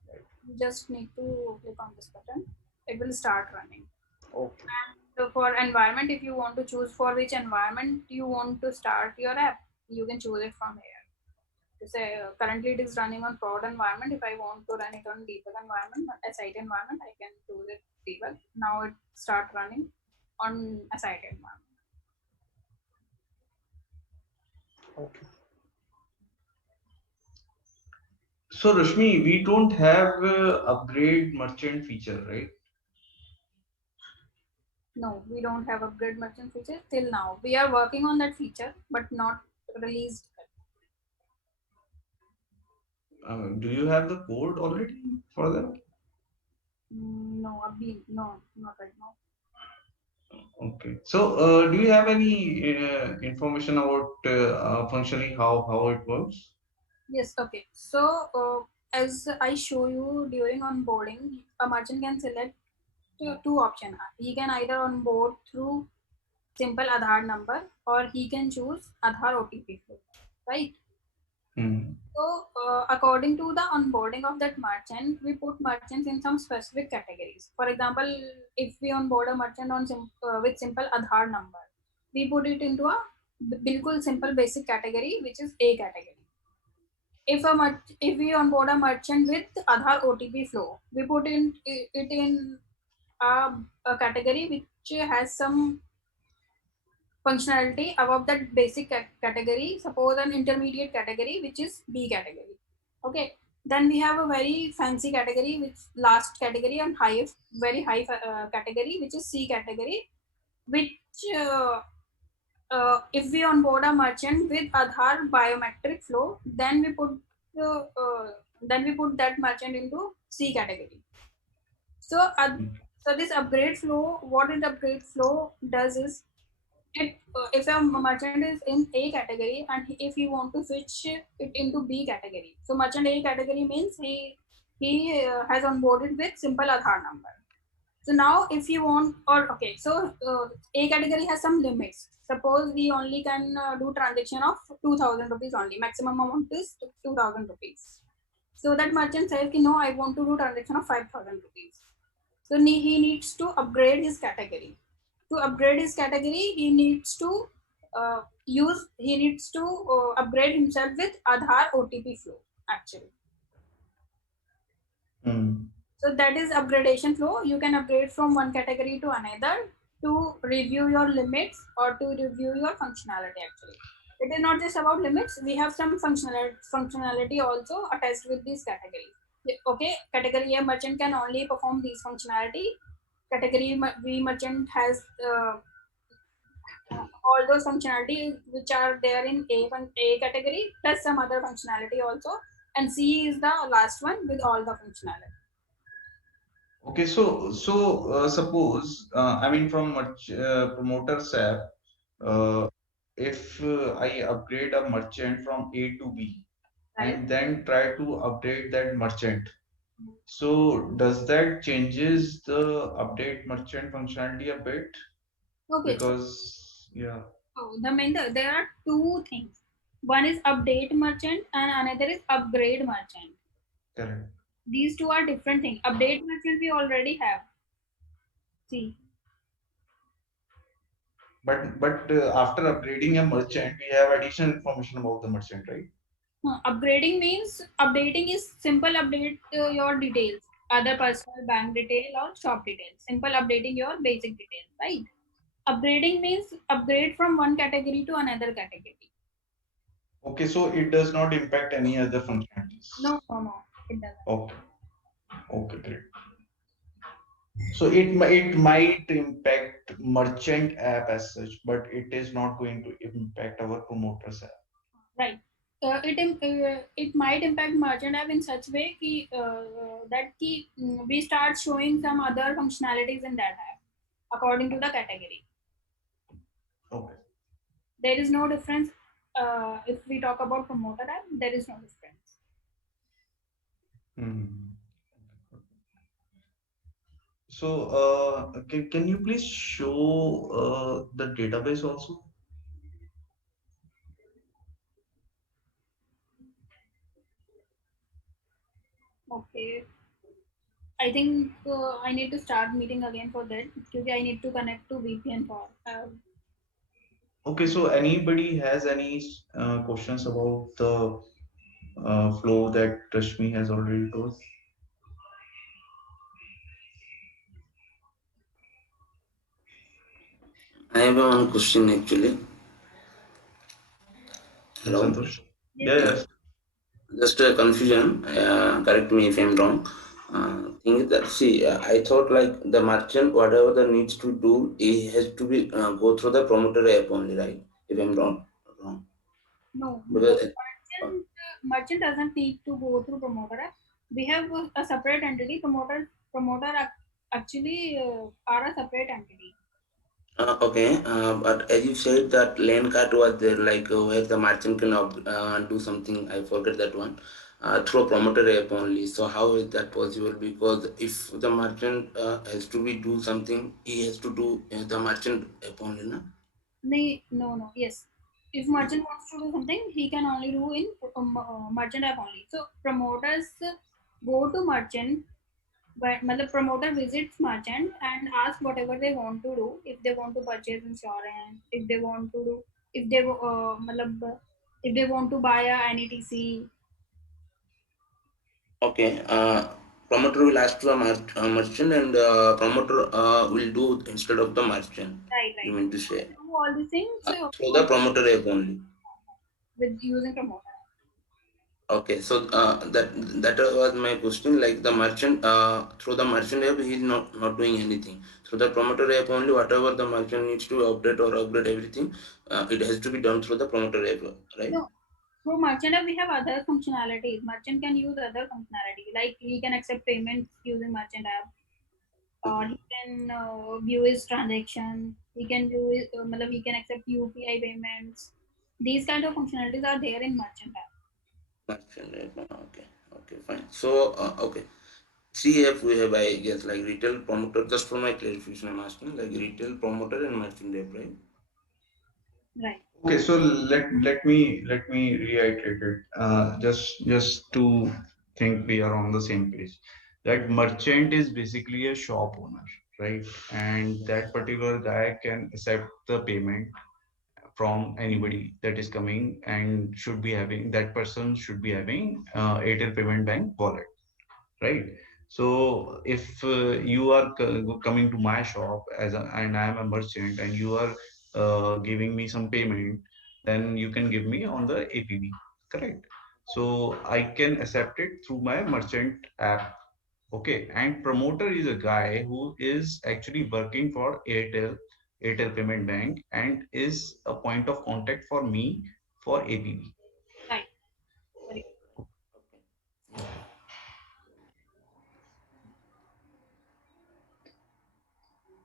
Right. You just need to click on this button. It will start running. Okay. And for environment, if you want to choose for which environment you want to start your app, you can choose it from here. To say currently it is running on prod environment. If I want to run it on debug environment, site environment, I can choose it debug. Now it start running on a site environment. Okay. So Rashmi, we don't have upgrade merchant feature, right? No, we don't have upgrade merchant feature till now. We are working on that feature, but not released. Do you have the code already for that? No, not right now. Okay. So, do you have any information about functionally how it works? Yes. Okay. So, as I show you during onboarding, a merchant can select two options. He can either onboard through simple Aadhaar number, or he can choose Aadhaar OTP flow, right? So, according to the onboarding of that merchant, we put merchants in some specific categories. For example, if we onboard a merchant on with simple Aadhaar number, we put it into a bilkul simple basic category, which is A category. If we onboard a merchant with Aadhaar OTP flow, we put it in a category which has some functionality above that basic category. Suppose an intermediate category, which is B category. Okay. Then we have a very fancy category, which last category and highest, very high category, which is C category, which if we onboard a merchant with Aadhaar biometric flow, uh, uh, then we put that merchant into C category. So, so this upgrade flow, what it upgrade flow does is, if a merchant is in A category and if you want to switch it into B category, so merchant A category means he has onboarded with simple Aadhaar number. So now if you want, or okay, so A category has some limits. Suppose we only can do transaction of 2,000 rupees only. Maximum amount is 2,000 rupees. So that merchant says, no, I want to do transaction of 5,000 rupees. So he needs to upgrade his category. To upgrade his category, he needs to upgrade himself with Aadhaar OTP flow actually. So that is upgradation flow. You can upgrade from one category to another to review your limits or to review your functionality actually. It is not just about limits. We have some functionality also attached with this category. Okay, category A merchant can only perform these functionality. Category B merchant has all those functionality which are there in A category plus some other functionality also, and C is the last one with all the functionality. Okay, so suppose I mean from promoter's app, if I upgrade a merchant from A to B, Right? and then try to update that merchant, so does that changes the update merchant functionality a bit? Okay, so Because yeah, there are two things. One is update merchant and another is upgrade merchant. correct. These two are different things. Update merchant we already have. See, But after upgrading a merchant, we have additional information about the merchant, right? upgrading means updating is simple update your details, other personal bank detail or shop details. Simple updating your basic details, right? Upgrading means upgrade from one category to another category. Okay, so it does not impact any other functionalities. No, it doesn't. Okay, okay, great. So it might impact merchant app as such, but it is not going to impact our promoters app. Right. It might impact merchant app in such way that we start showing some other functionalities in that app according to the category. Okay. There is no difference if we talk about promoter app. There is no difference. So can you please show the database also? Okay. I think I need to start meeting again for that because I need to connect to VPN for. Okay, so anybody has any questions about the flow that Rashmi has already told? I have one question actually. Hello? Santosh? Yes. Just a confusion. Correct me if I'm wrong. Thing is that see, I thought like the merchant, whatever the needs to do, he has to be go through the promoter app only, right? If I'm wrong. No, Because merchant doesn't need to go through promoter app. We have a separate entity. Promoter actually are a separate entity. okay, but as you said that lane card was there, like where the merchant can do something. I forget that one. Through a promoter app only. So how is that possible? Because if the merchant has to be do something, he has to do the merchant app only, na? No. Yes, if merchant wants to do something, he can only do in merchant app only. So promoters go to merchant, but the promoter visits merchant and ask whatever they want to do. If they want to purchase insurance, if they want to do, if they if they want to buy a NETC. Okay. Promoter will ask to a merchant, and promoter will do instead of the merchant. You Right. mean to say Do all the things through the promoter app only? with using promoter. Okay, so that was my question. Like the merchant, through the merchant app, he is not doing anything. Through the promoter app only, whatever the merchant needs to update or upgrade everything, it has to be done through the promoter app, right? No, through merchant app we have other functionalities. Merchant can use other functionality, like he can accept payments using merchant app, or he can view his transaction. He can view his, he can accept UPI payments. These kind of functionalities are there in merchant app. Merchant app. Okay, okay, fine. So okay, three app we have, I guess, like retail promoter. Just for my clarification, I'm asking like retail promoter and merchant app, right? Right. Okay, so let me reiterate it. Just to think we are on the same page. That merchant is basically a shop owner, right? And that particular guy can accept the payment from anybody that is coming, and should be having, that person should be having Airtel Payment Bank wallet, right? So if you are coming to my shop and I am a merchant, and you are giving me some payment, then you can give me on the APB, correct? So I can accept it through my merchant app. Okay, and promoter is a guy who is actually working for Airtel Payment Bank, and is a point of contact for me for APB. Right. Very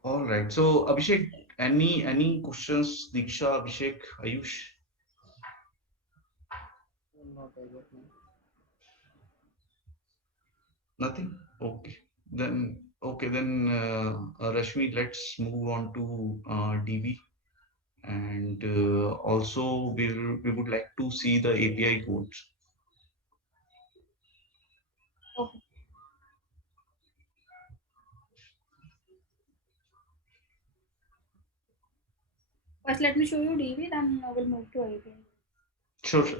All right. So Abhishek, any questions? Diksha, Abhishek, Ayush? Nothing? Okay. Then Rashmi, let's move on to DB. And also we would like to see the API codes. okay. First, let me show you DB, then I will move to API. Sure, sure.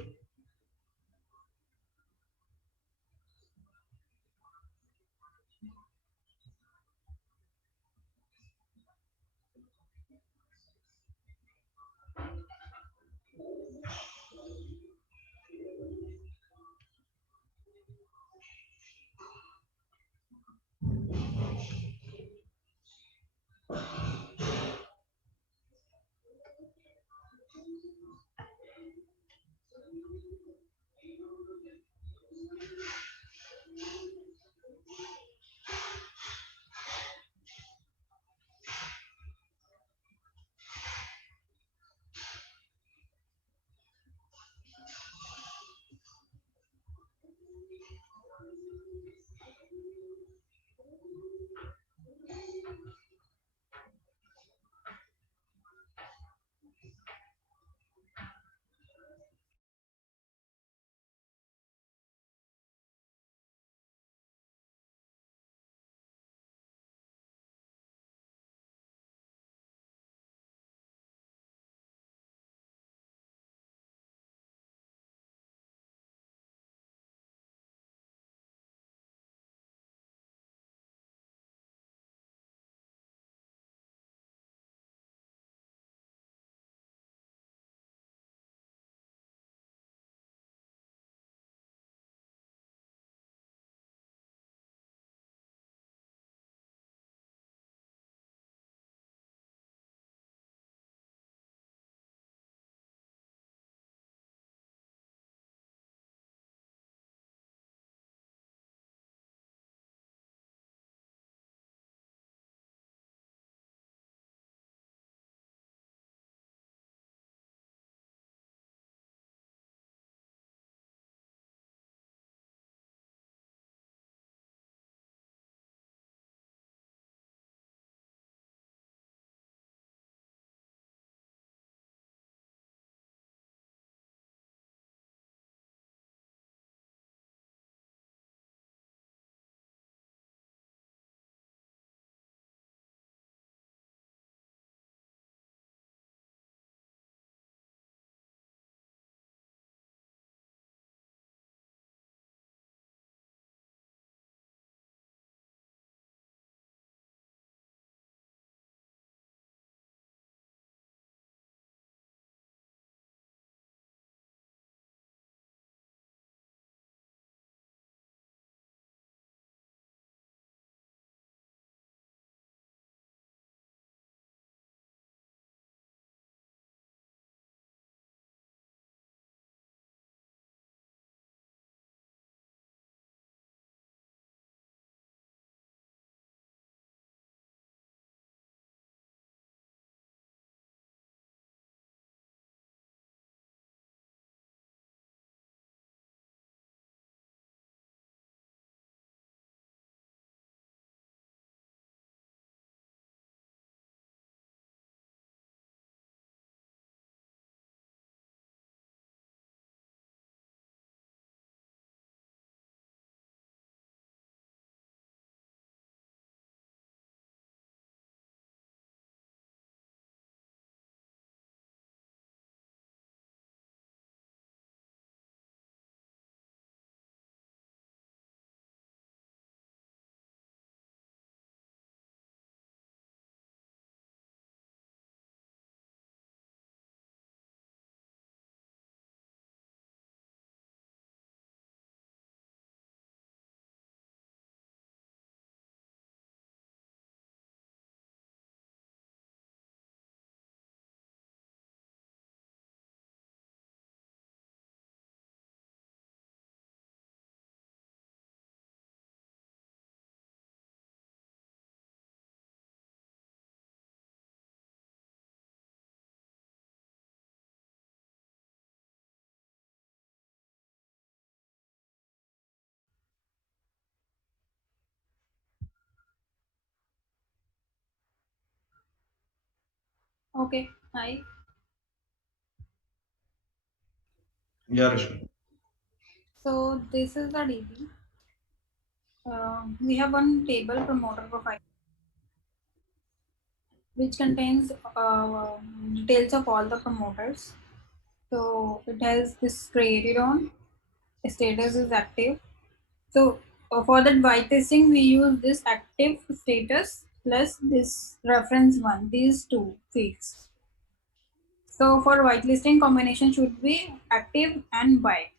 Okay, hi. Yeah, Rashmi. So this is the DB. We have one table promoter profile which contains details of all the promoters. So it has this created on, status is active. So for that whitelisting, we use this active status plus this reference one, these two fields. So for whitelisting, combination should be active and white.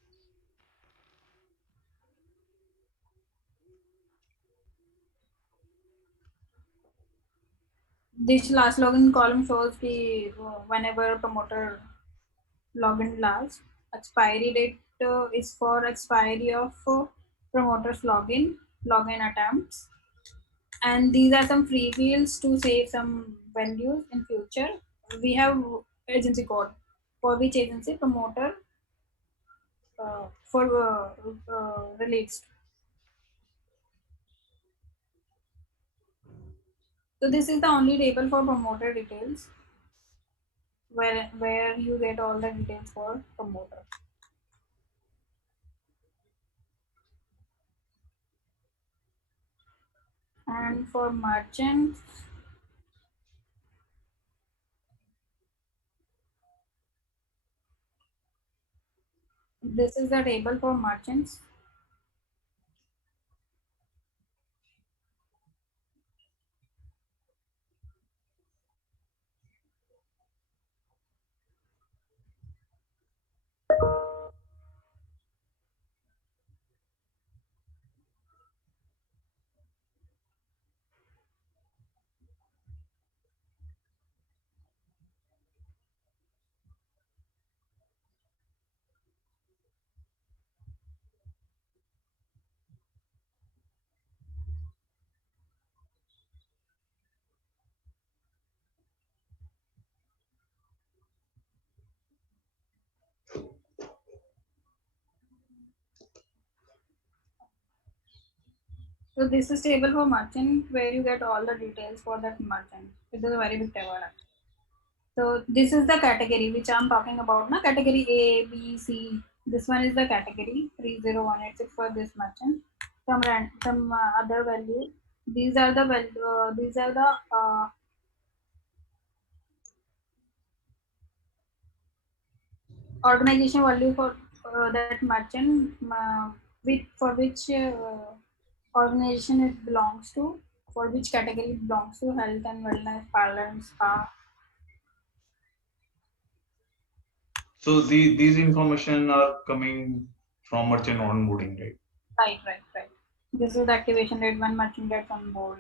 This last login column shows the whenever promoter login last. Expiry date is for expiry of promoter's login attempts. And these are some free fields to save some values in future. We have agency code for which agency promoter for released. So this is the only table for promoter details where you get all the details for promoter. And for merchants, this is the table for merchants. So this is table for merchant where you get all the details for that merchant. It is a very big table actually. So this is the category which I'm talking about now. Category A, B, C. This one is the category 30186 for this merchant. Some other value. These are the value. These are the organization value for that merchant with for which organization it belongs to, for which category it belongs to, health and wellness, parlor and spa. So these information are coming from merchant onboarding, right? Right. This is the activation rate when merchant gets on board.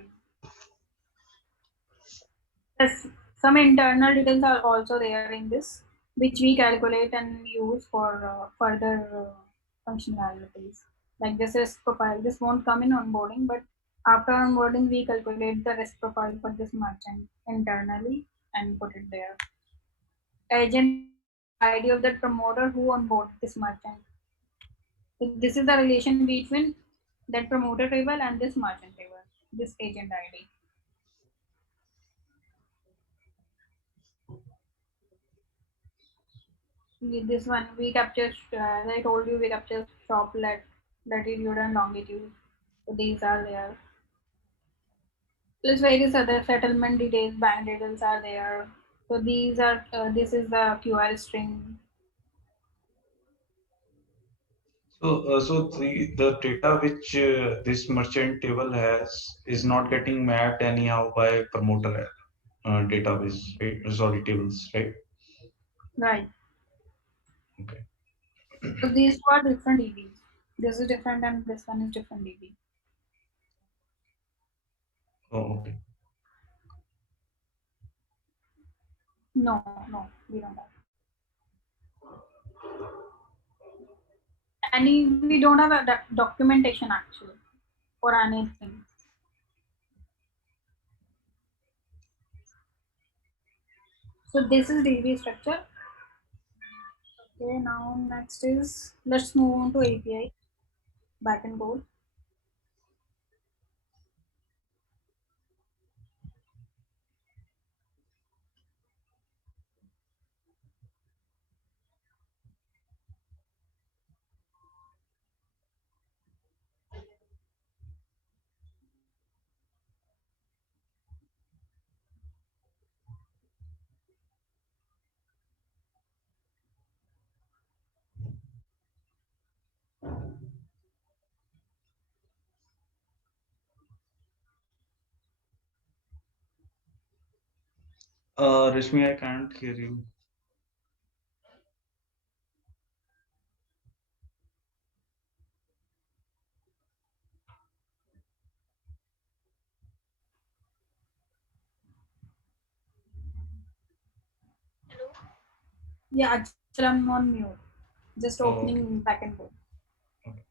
Yes, some internal details are also there in this, which we calculate and use for further functionalities. Like this risk profile, this won't come in onboarding, but after onboarding, we calculate the risk profile for this merchant internally and put it there. Agent ID of the promoter who onboarded this merchant. So this is the relation between that promoter table and this merchant table, this agent ID. This one we capture, as I told you, we capture shop latitude and longitude. So these are there. Plus various other settlement details, bank details are there. So these are this is the QR string. So the data which this merchant table has is not getting mapped anyhow by promoter database, right? Sorry, tables, right? Right. Okay. So these two are different DBs. This is different and this one is different DB. Oh, okay. No, we don't have any. We don't have a documentation actually for anything. So this is DB structure. Okay, now next is let's move on to API backend code. Rishmi, I can't hear you. Yeah, actually I'm on mute. Just Oh, okay. opening back and forth. Okay.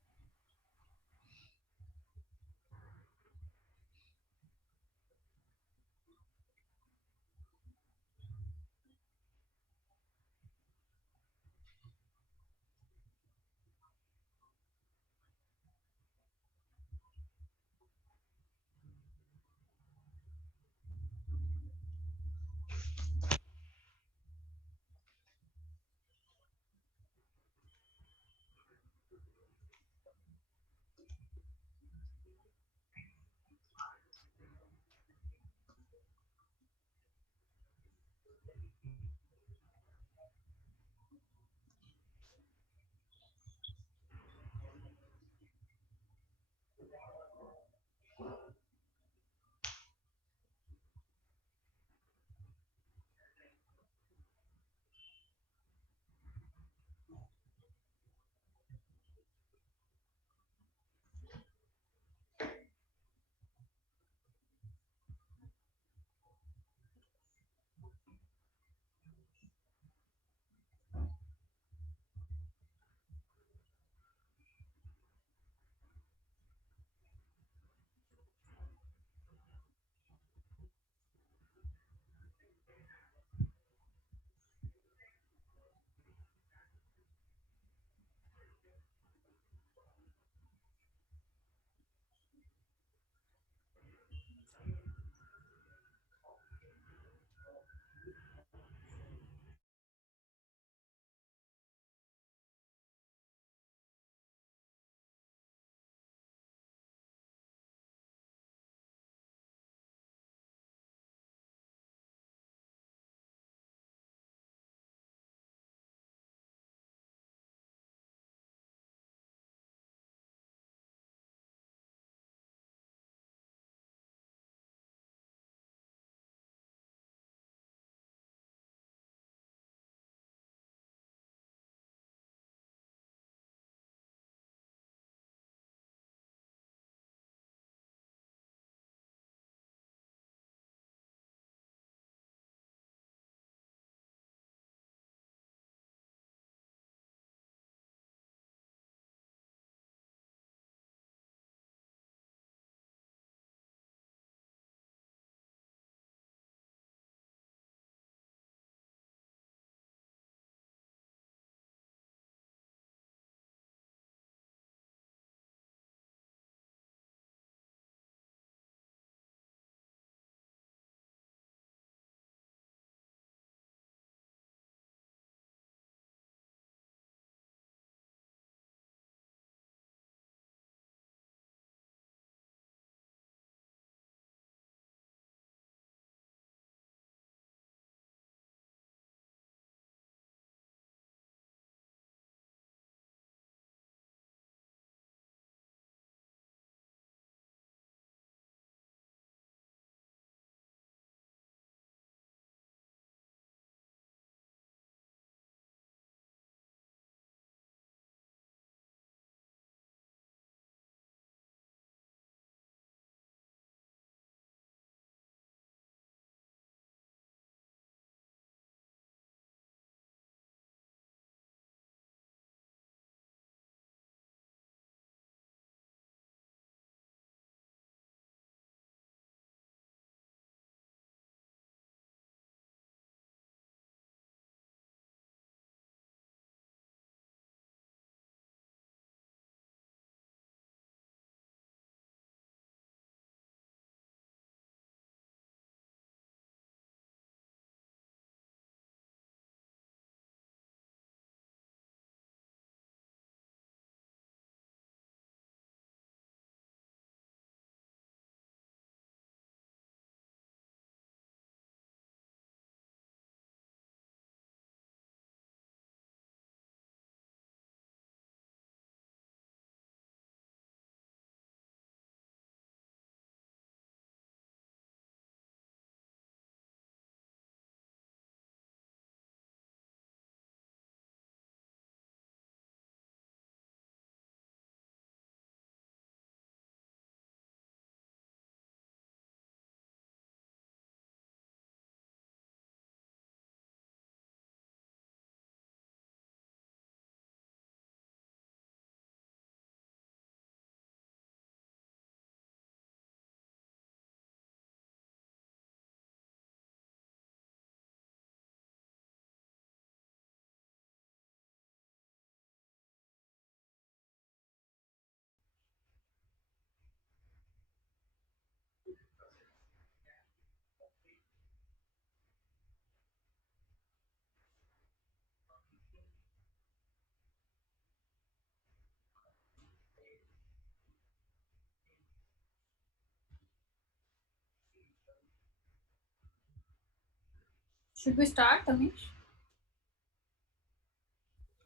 Should we start, Amish?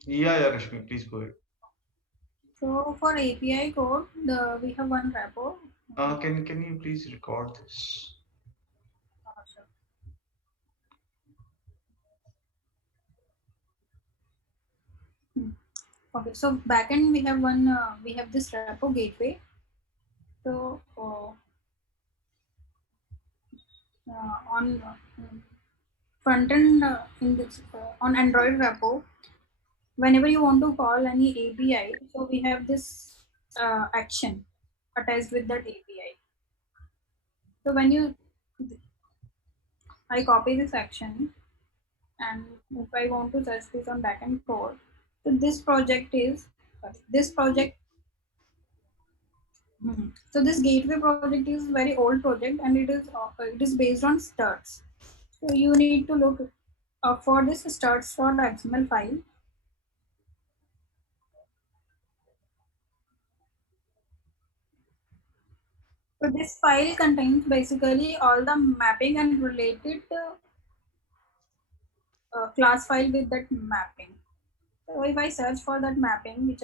Yeah, Rashmi, please go ahead. So for API code, we have one repo. Can you please record this? Sure. Okay, so backend we have one. We have this repo gateway. So on front end in this on Android repo, whenever you want to call any API, so we have this action attached with that API. So when I copy this action, and if I want to search this on backend code, so this project is this project. So this gateway project is very old project, and it is based on struts. So you need to look for this struts.xml file. So this file contains basically all the mapping and related class file with that mapping. So if I search for that mapping, which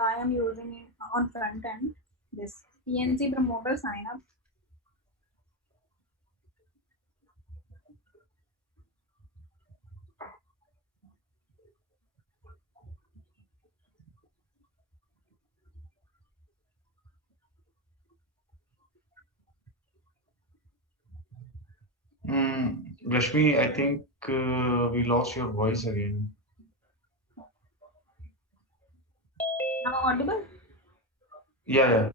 I am using on front end, this PNC promoter sign up. Rashmi, I think we lost your voice again. Now audible? Yeah.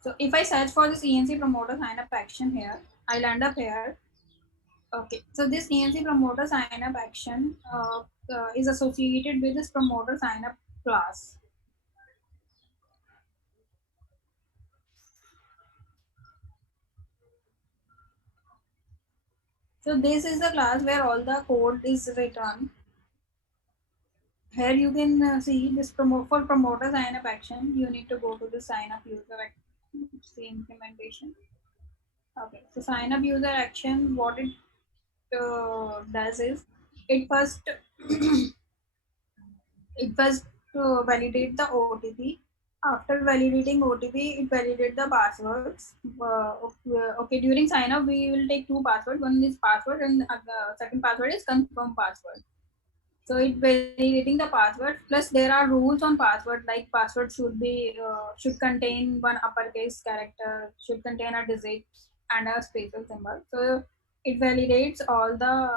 So if I search for this ENC promoter sign up action here, I'll end up here. Okay, so this ENC promoter sign up action is associated with this promoter sign up class. So this is the class where all the code is written. Here you can see this for promoter sign up action. You need to go to the sign up user see implementation. Okay, so sign up user action. What it does is it first it first validate the OTP. After validating OTP, it validate the passwords. Okay, during sign up, we will take two passwords. One is password, and the second password is confirm password. So it validating the password. Plus, there are rules on password, like password should contain one uppercase character, should contain a digit and a special symbol. So it validates all the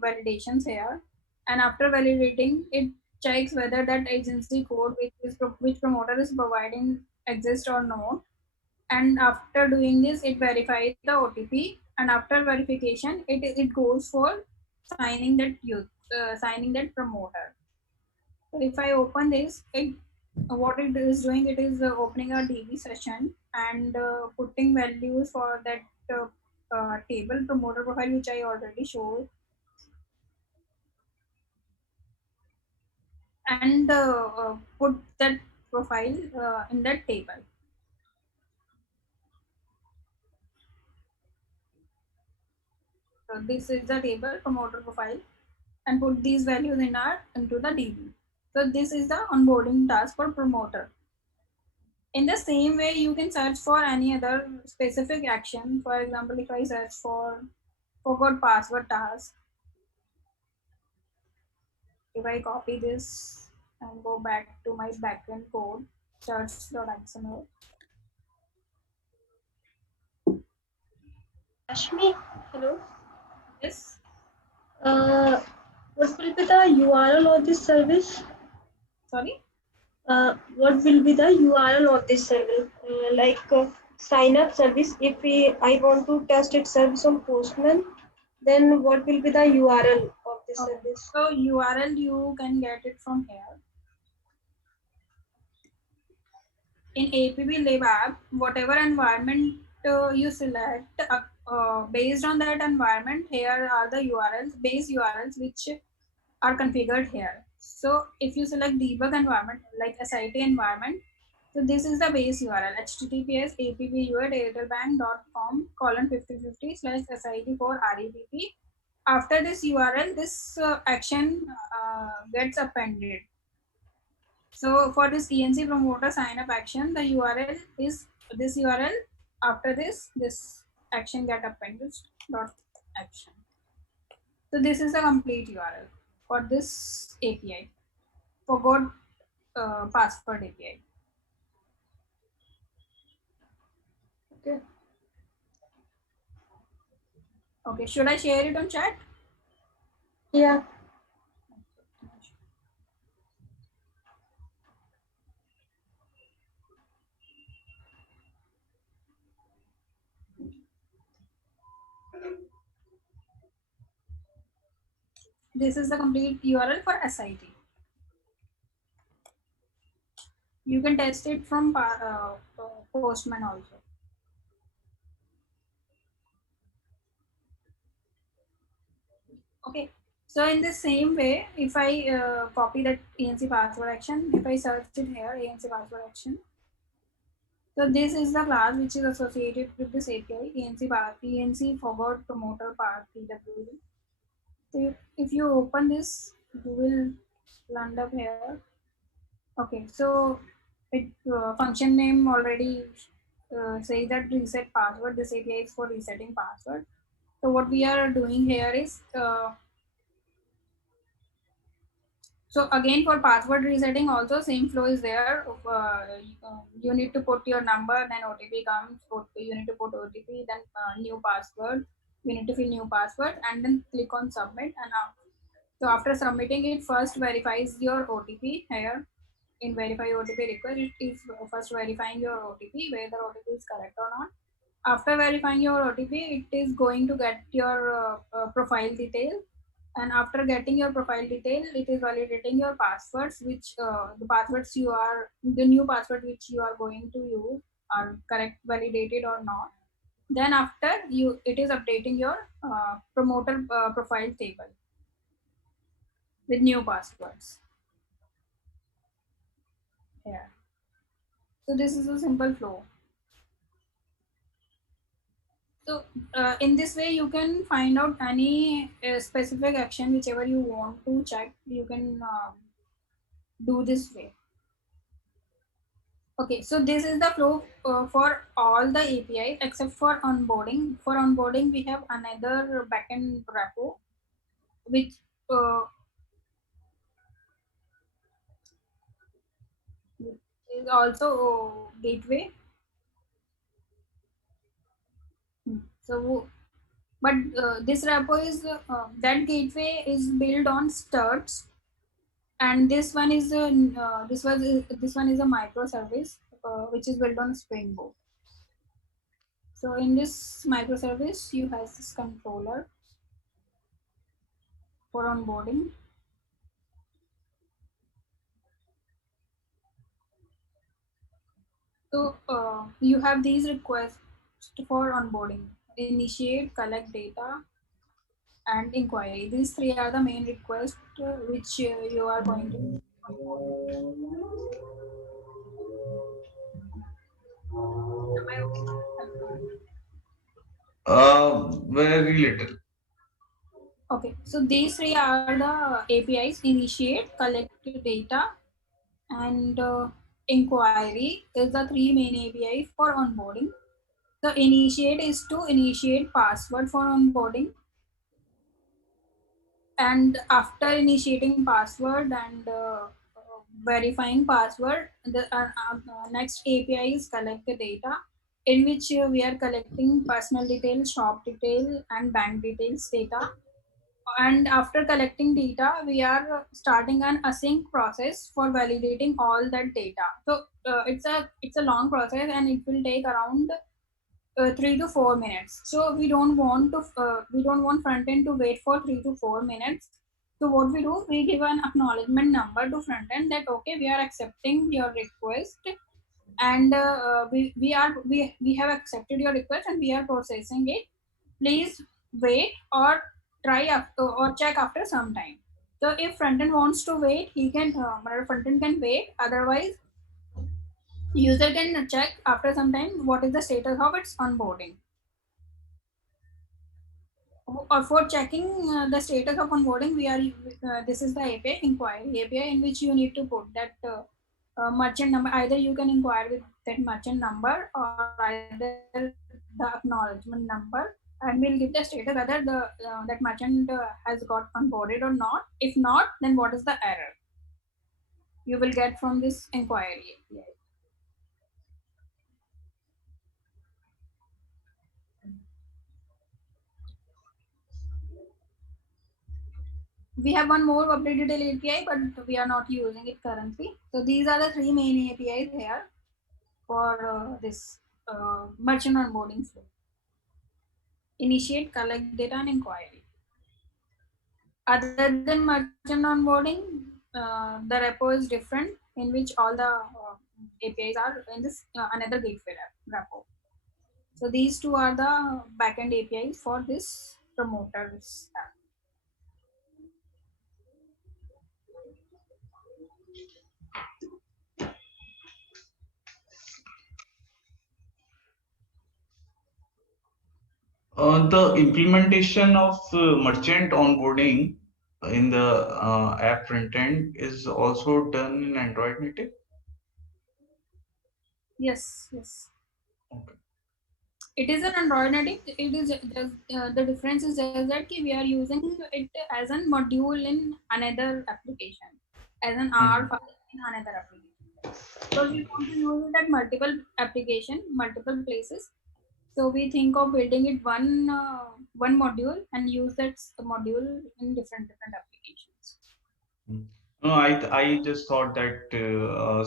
validations here, and after validating, it checks whether that agency code which promoter is providing exists or not. And after doing this, it verifies the OTP, and after verification, it goes for signing that promoter. So if I open this, what it is doing, it is opening a DB session and putting values for that table promoter profile, which I already showed, and put that profile in that table. So this is the table promoter profile, and put these values into the DB. So this is the onboarding task for promoter. In the same way, you can search for any other specific action. For example, if I search for forgot password task, if I copy this and go back to my backend code, search.xml. Ashmi, hello. Yes. What will be the URL of this service? Sorry. What will be the URL of this service? Sign up service. If I want to test its service on Postman, then what will be the URL of this service? So URL you can get it from here. In APB Lab app, whatever environment you select, based on that environment, here are the base URLs which are configured here. So if you select debug environment like SIT environment, so this is the base URL, https apbua.airtelbank.com:5050/SIT for REPP after this URL, this action gets appended. So for this ENC promoter sign up action, the URL is this URL. After this action get appended dot action. So this is the complete URL for this API. Forgot password API. Okay. Okay, should I share it on chat? Yeah. This is the complete URL for SIT. You can test it from Postman also. Okay, so in the same way, if I copy that ENC password action, if I search it here, ENC password action, so this is the class which is associated with this API, ENC forward promoter path PWD. So if you open this, you will land up here. Okay, so it function name already says that reset password. This API is for resetting password. So what we are doing here is so again for password resetting also same flow is there. You need to put your number, then OTP comes. You need to put OTP, then new password. You need to fill new password and then click on submit. And so after submitting it, first verifies your OTP here. In verify OTP request, it is first verifying your OTP whether OTP is correct or not. After verifying your OTP, it is going to get your profile detail, and after getting your profile detail, it is validating your passwords, which the new password which you are going to use are correct, validated or not. Then after it is updating your promoter profile table with new passwords. Yeah. So this is a simple flow. So in this way, you can find out any specific action, whichever you want to check, you can do this way. Okay, so this is the flow for all the API except for onboarding. For onboarding, we have another backend repo, which is also gateway. So, but this repo is that gateway is built on struts, and this one is this one is a microservice which is built on Spring Boot. So in this microservice, you have this controller for onboarding. So you have these requests for onboarding: initiate, collect data, and inquiry. These three are the main requests which you are going to Very little. Okay, so these three are the APIs: initiate, collect data, and inquiry is the three main APIs for onboarding. So initiate is to initiate password for onboarding, and after initiating password and verifying password, the next API is collect the data, in which we are collecting personal details, shop detail, and bank details data. And after collecting data, we are starting an async process for validating all that data. So it's a long process, and it will take around 3 to 4 minutes. So we don't want front end to wait for 3 to 4 minutes. So what we do, we give an acknowledgement number to front end that okay, we are accepting your request, and we have accepted your request and we are processing it. Please wait or try after, or check after some time. So if front end wants to wait, he can front end can wait. Otherwise, user can check after some time what is the status of its onboarding. or for checking the status of onboarding, we are this is the API inquiry API in which you need to put that merchant number. Either you can inquire with that merchant number or either the acknowledgement number, and we'll give the status whether the that merchant has got onboarded or not. If not, then what is the error you will get from this inquiry API. We have one more update detail API, but we are not using it currently. So these are the three main APIs here for this merchant onboarding flow. Initiate, collect data, and inquiry. Other than merchant onboarding, the repo is different, in which all the APIs are in this another gateway repo. So these two are the backend APIs for this promoters app. The implementation of merchant onboarding in the app front end is also done in Android native. Yes, yes. Okay. It is an Android native. It is just, the difference is just that we are using it as a module in another application, as an R file in another application. Because we want to use it at multiple application, multiple places. So we think of building it one module and use that module in different applications. No, I just thought that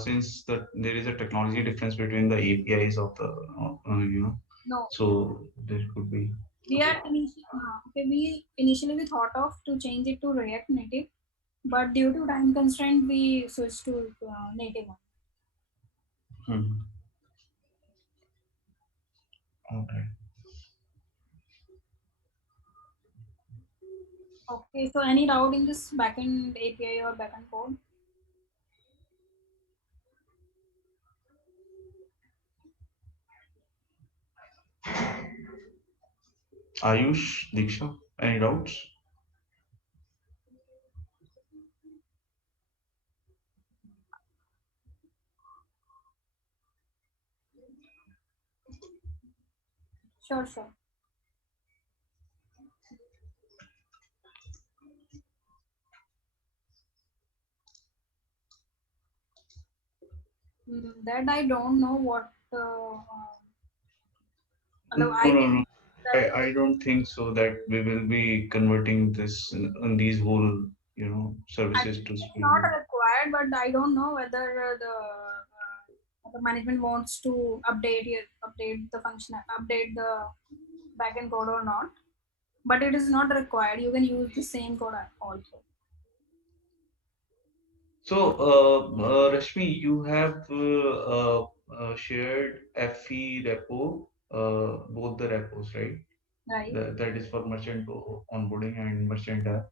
since there is a technology difference between the APIs of the No, so there could be. we are initially we thought of to change it to React Native, but due to time constraint we switched to native one. Okay. Okay, so any doubt in this backend API or backend code? Ayush, Diksha, any doubts? Sure, sure. That I don't know what. No, I no, can. no. I don't think so that we will be converting this in these whole services to It's Spring not Boot. required, but I don't know whether the management wants to update the function, update the backend code or not. But it is not required. You can use the same code also. So, Rashmi, you have shared FE repo, both the repos, right? Right. That is for merchant onboarding and merchant app.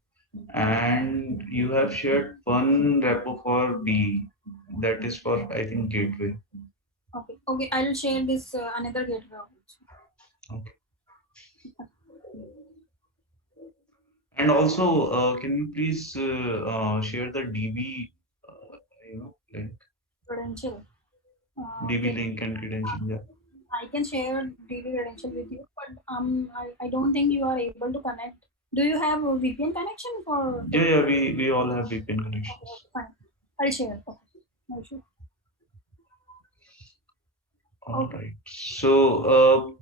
And you have shared one repo for B, that is for, I think, gateway. Okay. Okay. I'll share this another gateway also. Okay. And also, can you please share the DB, link? Credential. DB Okay. link and credential. Yeah. I can share DB credential with you, but I don't think you are able to connect. Do you have a VPN connection for? Yeah, we all have VPN Okay, connections. fine. I'll share. Okay. No issue. All right. So,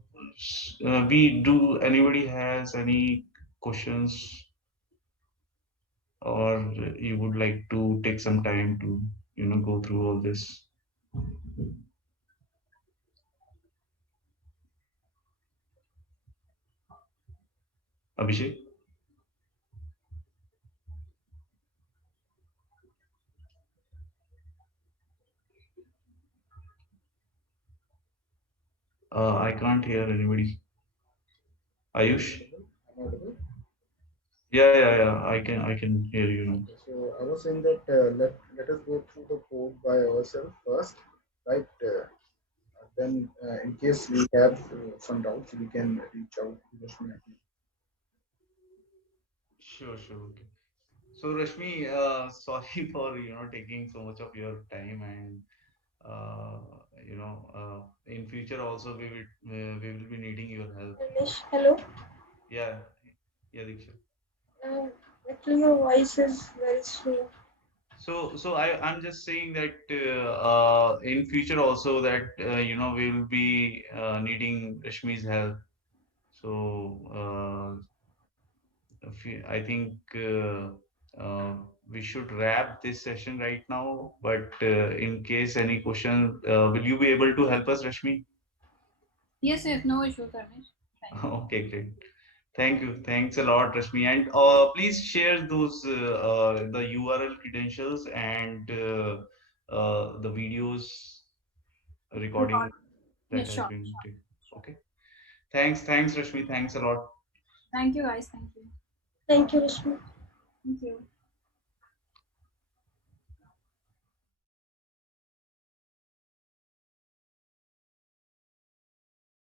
we do. Anybody has any questions, or you would like to take some time to, go through all this? Abhishek? I can't hear anybody. Ayush? Yeah. I can hear you now. Okay, so I was saying that let us go through the code by ourselves first, right? Then, in case we have some doubts, we can reach out to Rashmi again. Sure, sure. Okay. So Rashmi, sorry for taking so much of your time, and uh, in future also we will be needing your help. Ramesh, hello. Yeah, yeah, Diksha. Um, Actually, your voice is very slow. I'm just saying that in future also that we will be needing Rashmi's help. So I think we should wrap this session right now. But in case any question, will you be able to help us, Rashmi? Yes, yes, no issue, Ramesh. Thank you. Okay, great. Thank you. Thanks a lot, Rashmi. And please share those the URL credentials and the videos Record. recording that Yes, has sure, been sure, taken. sure. Okay. Thanks, Rashmi. Thanks a lot. Thank you, guys. Thank you. Thank you, Rashmi. Thank you.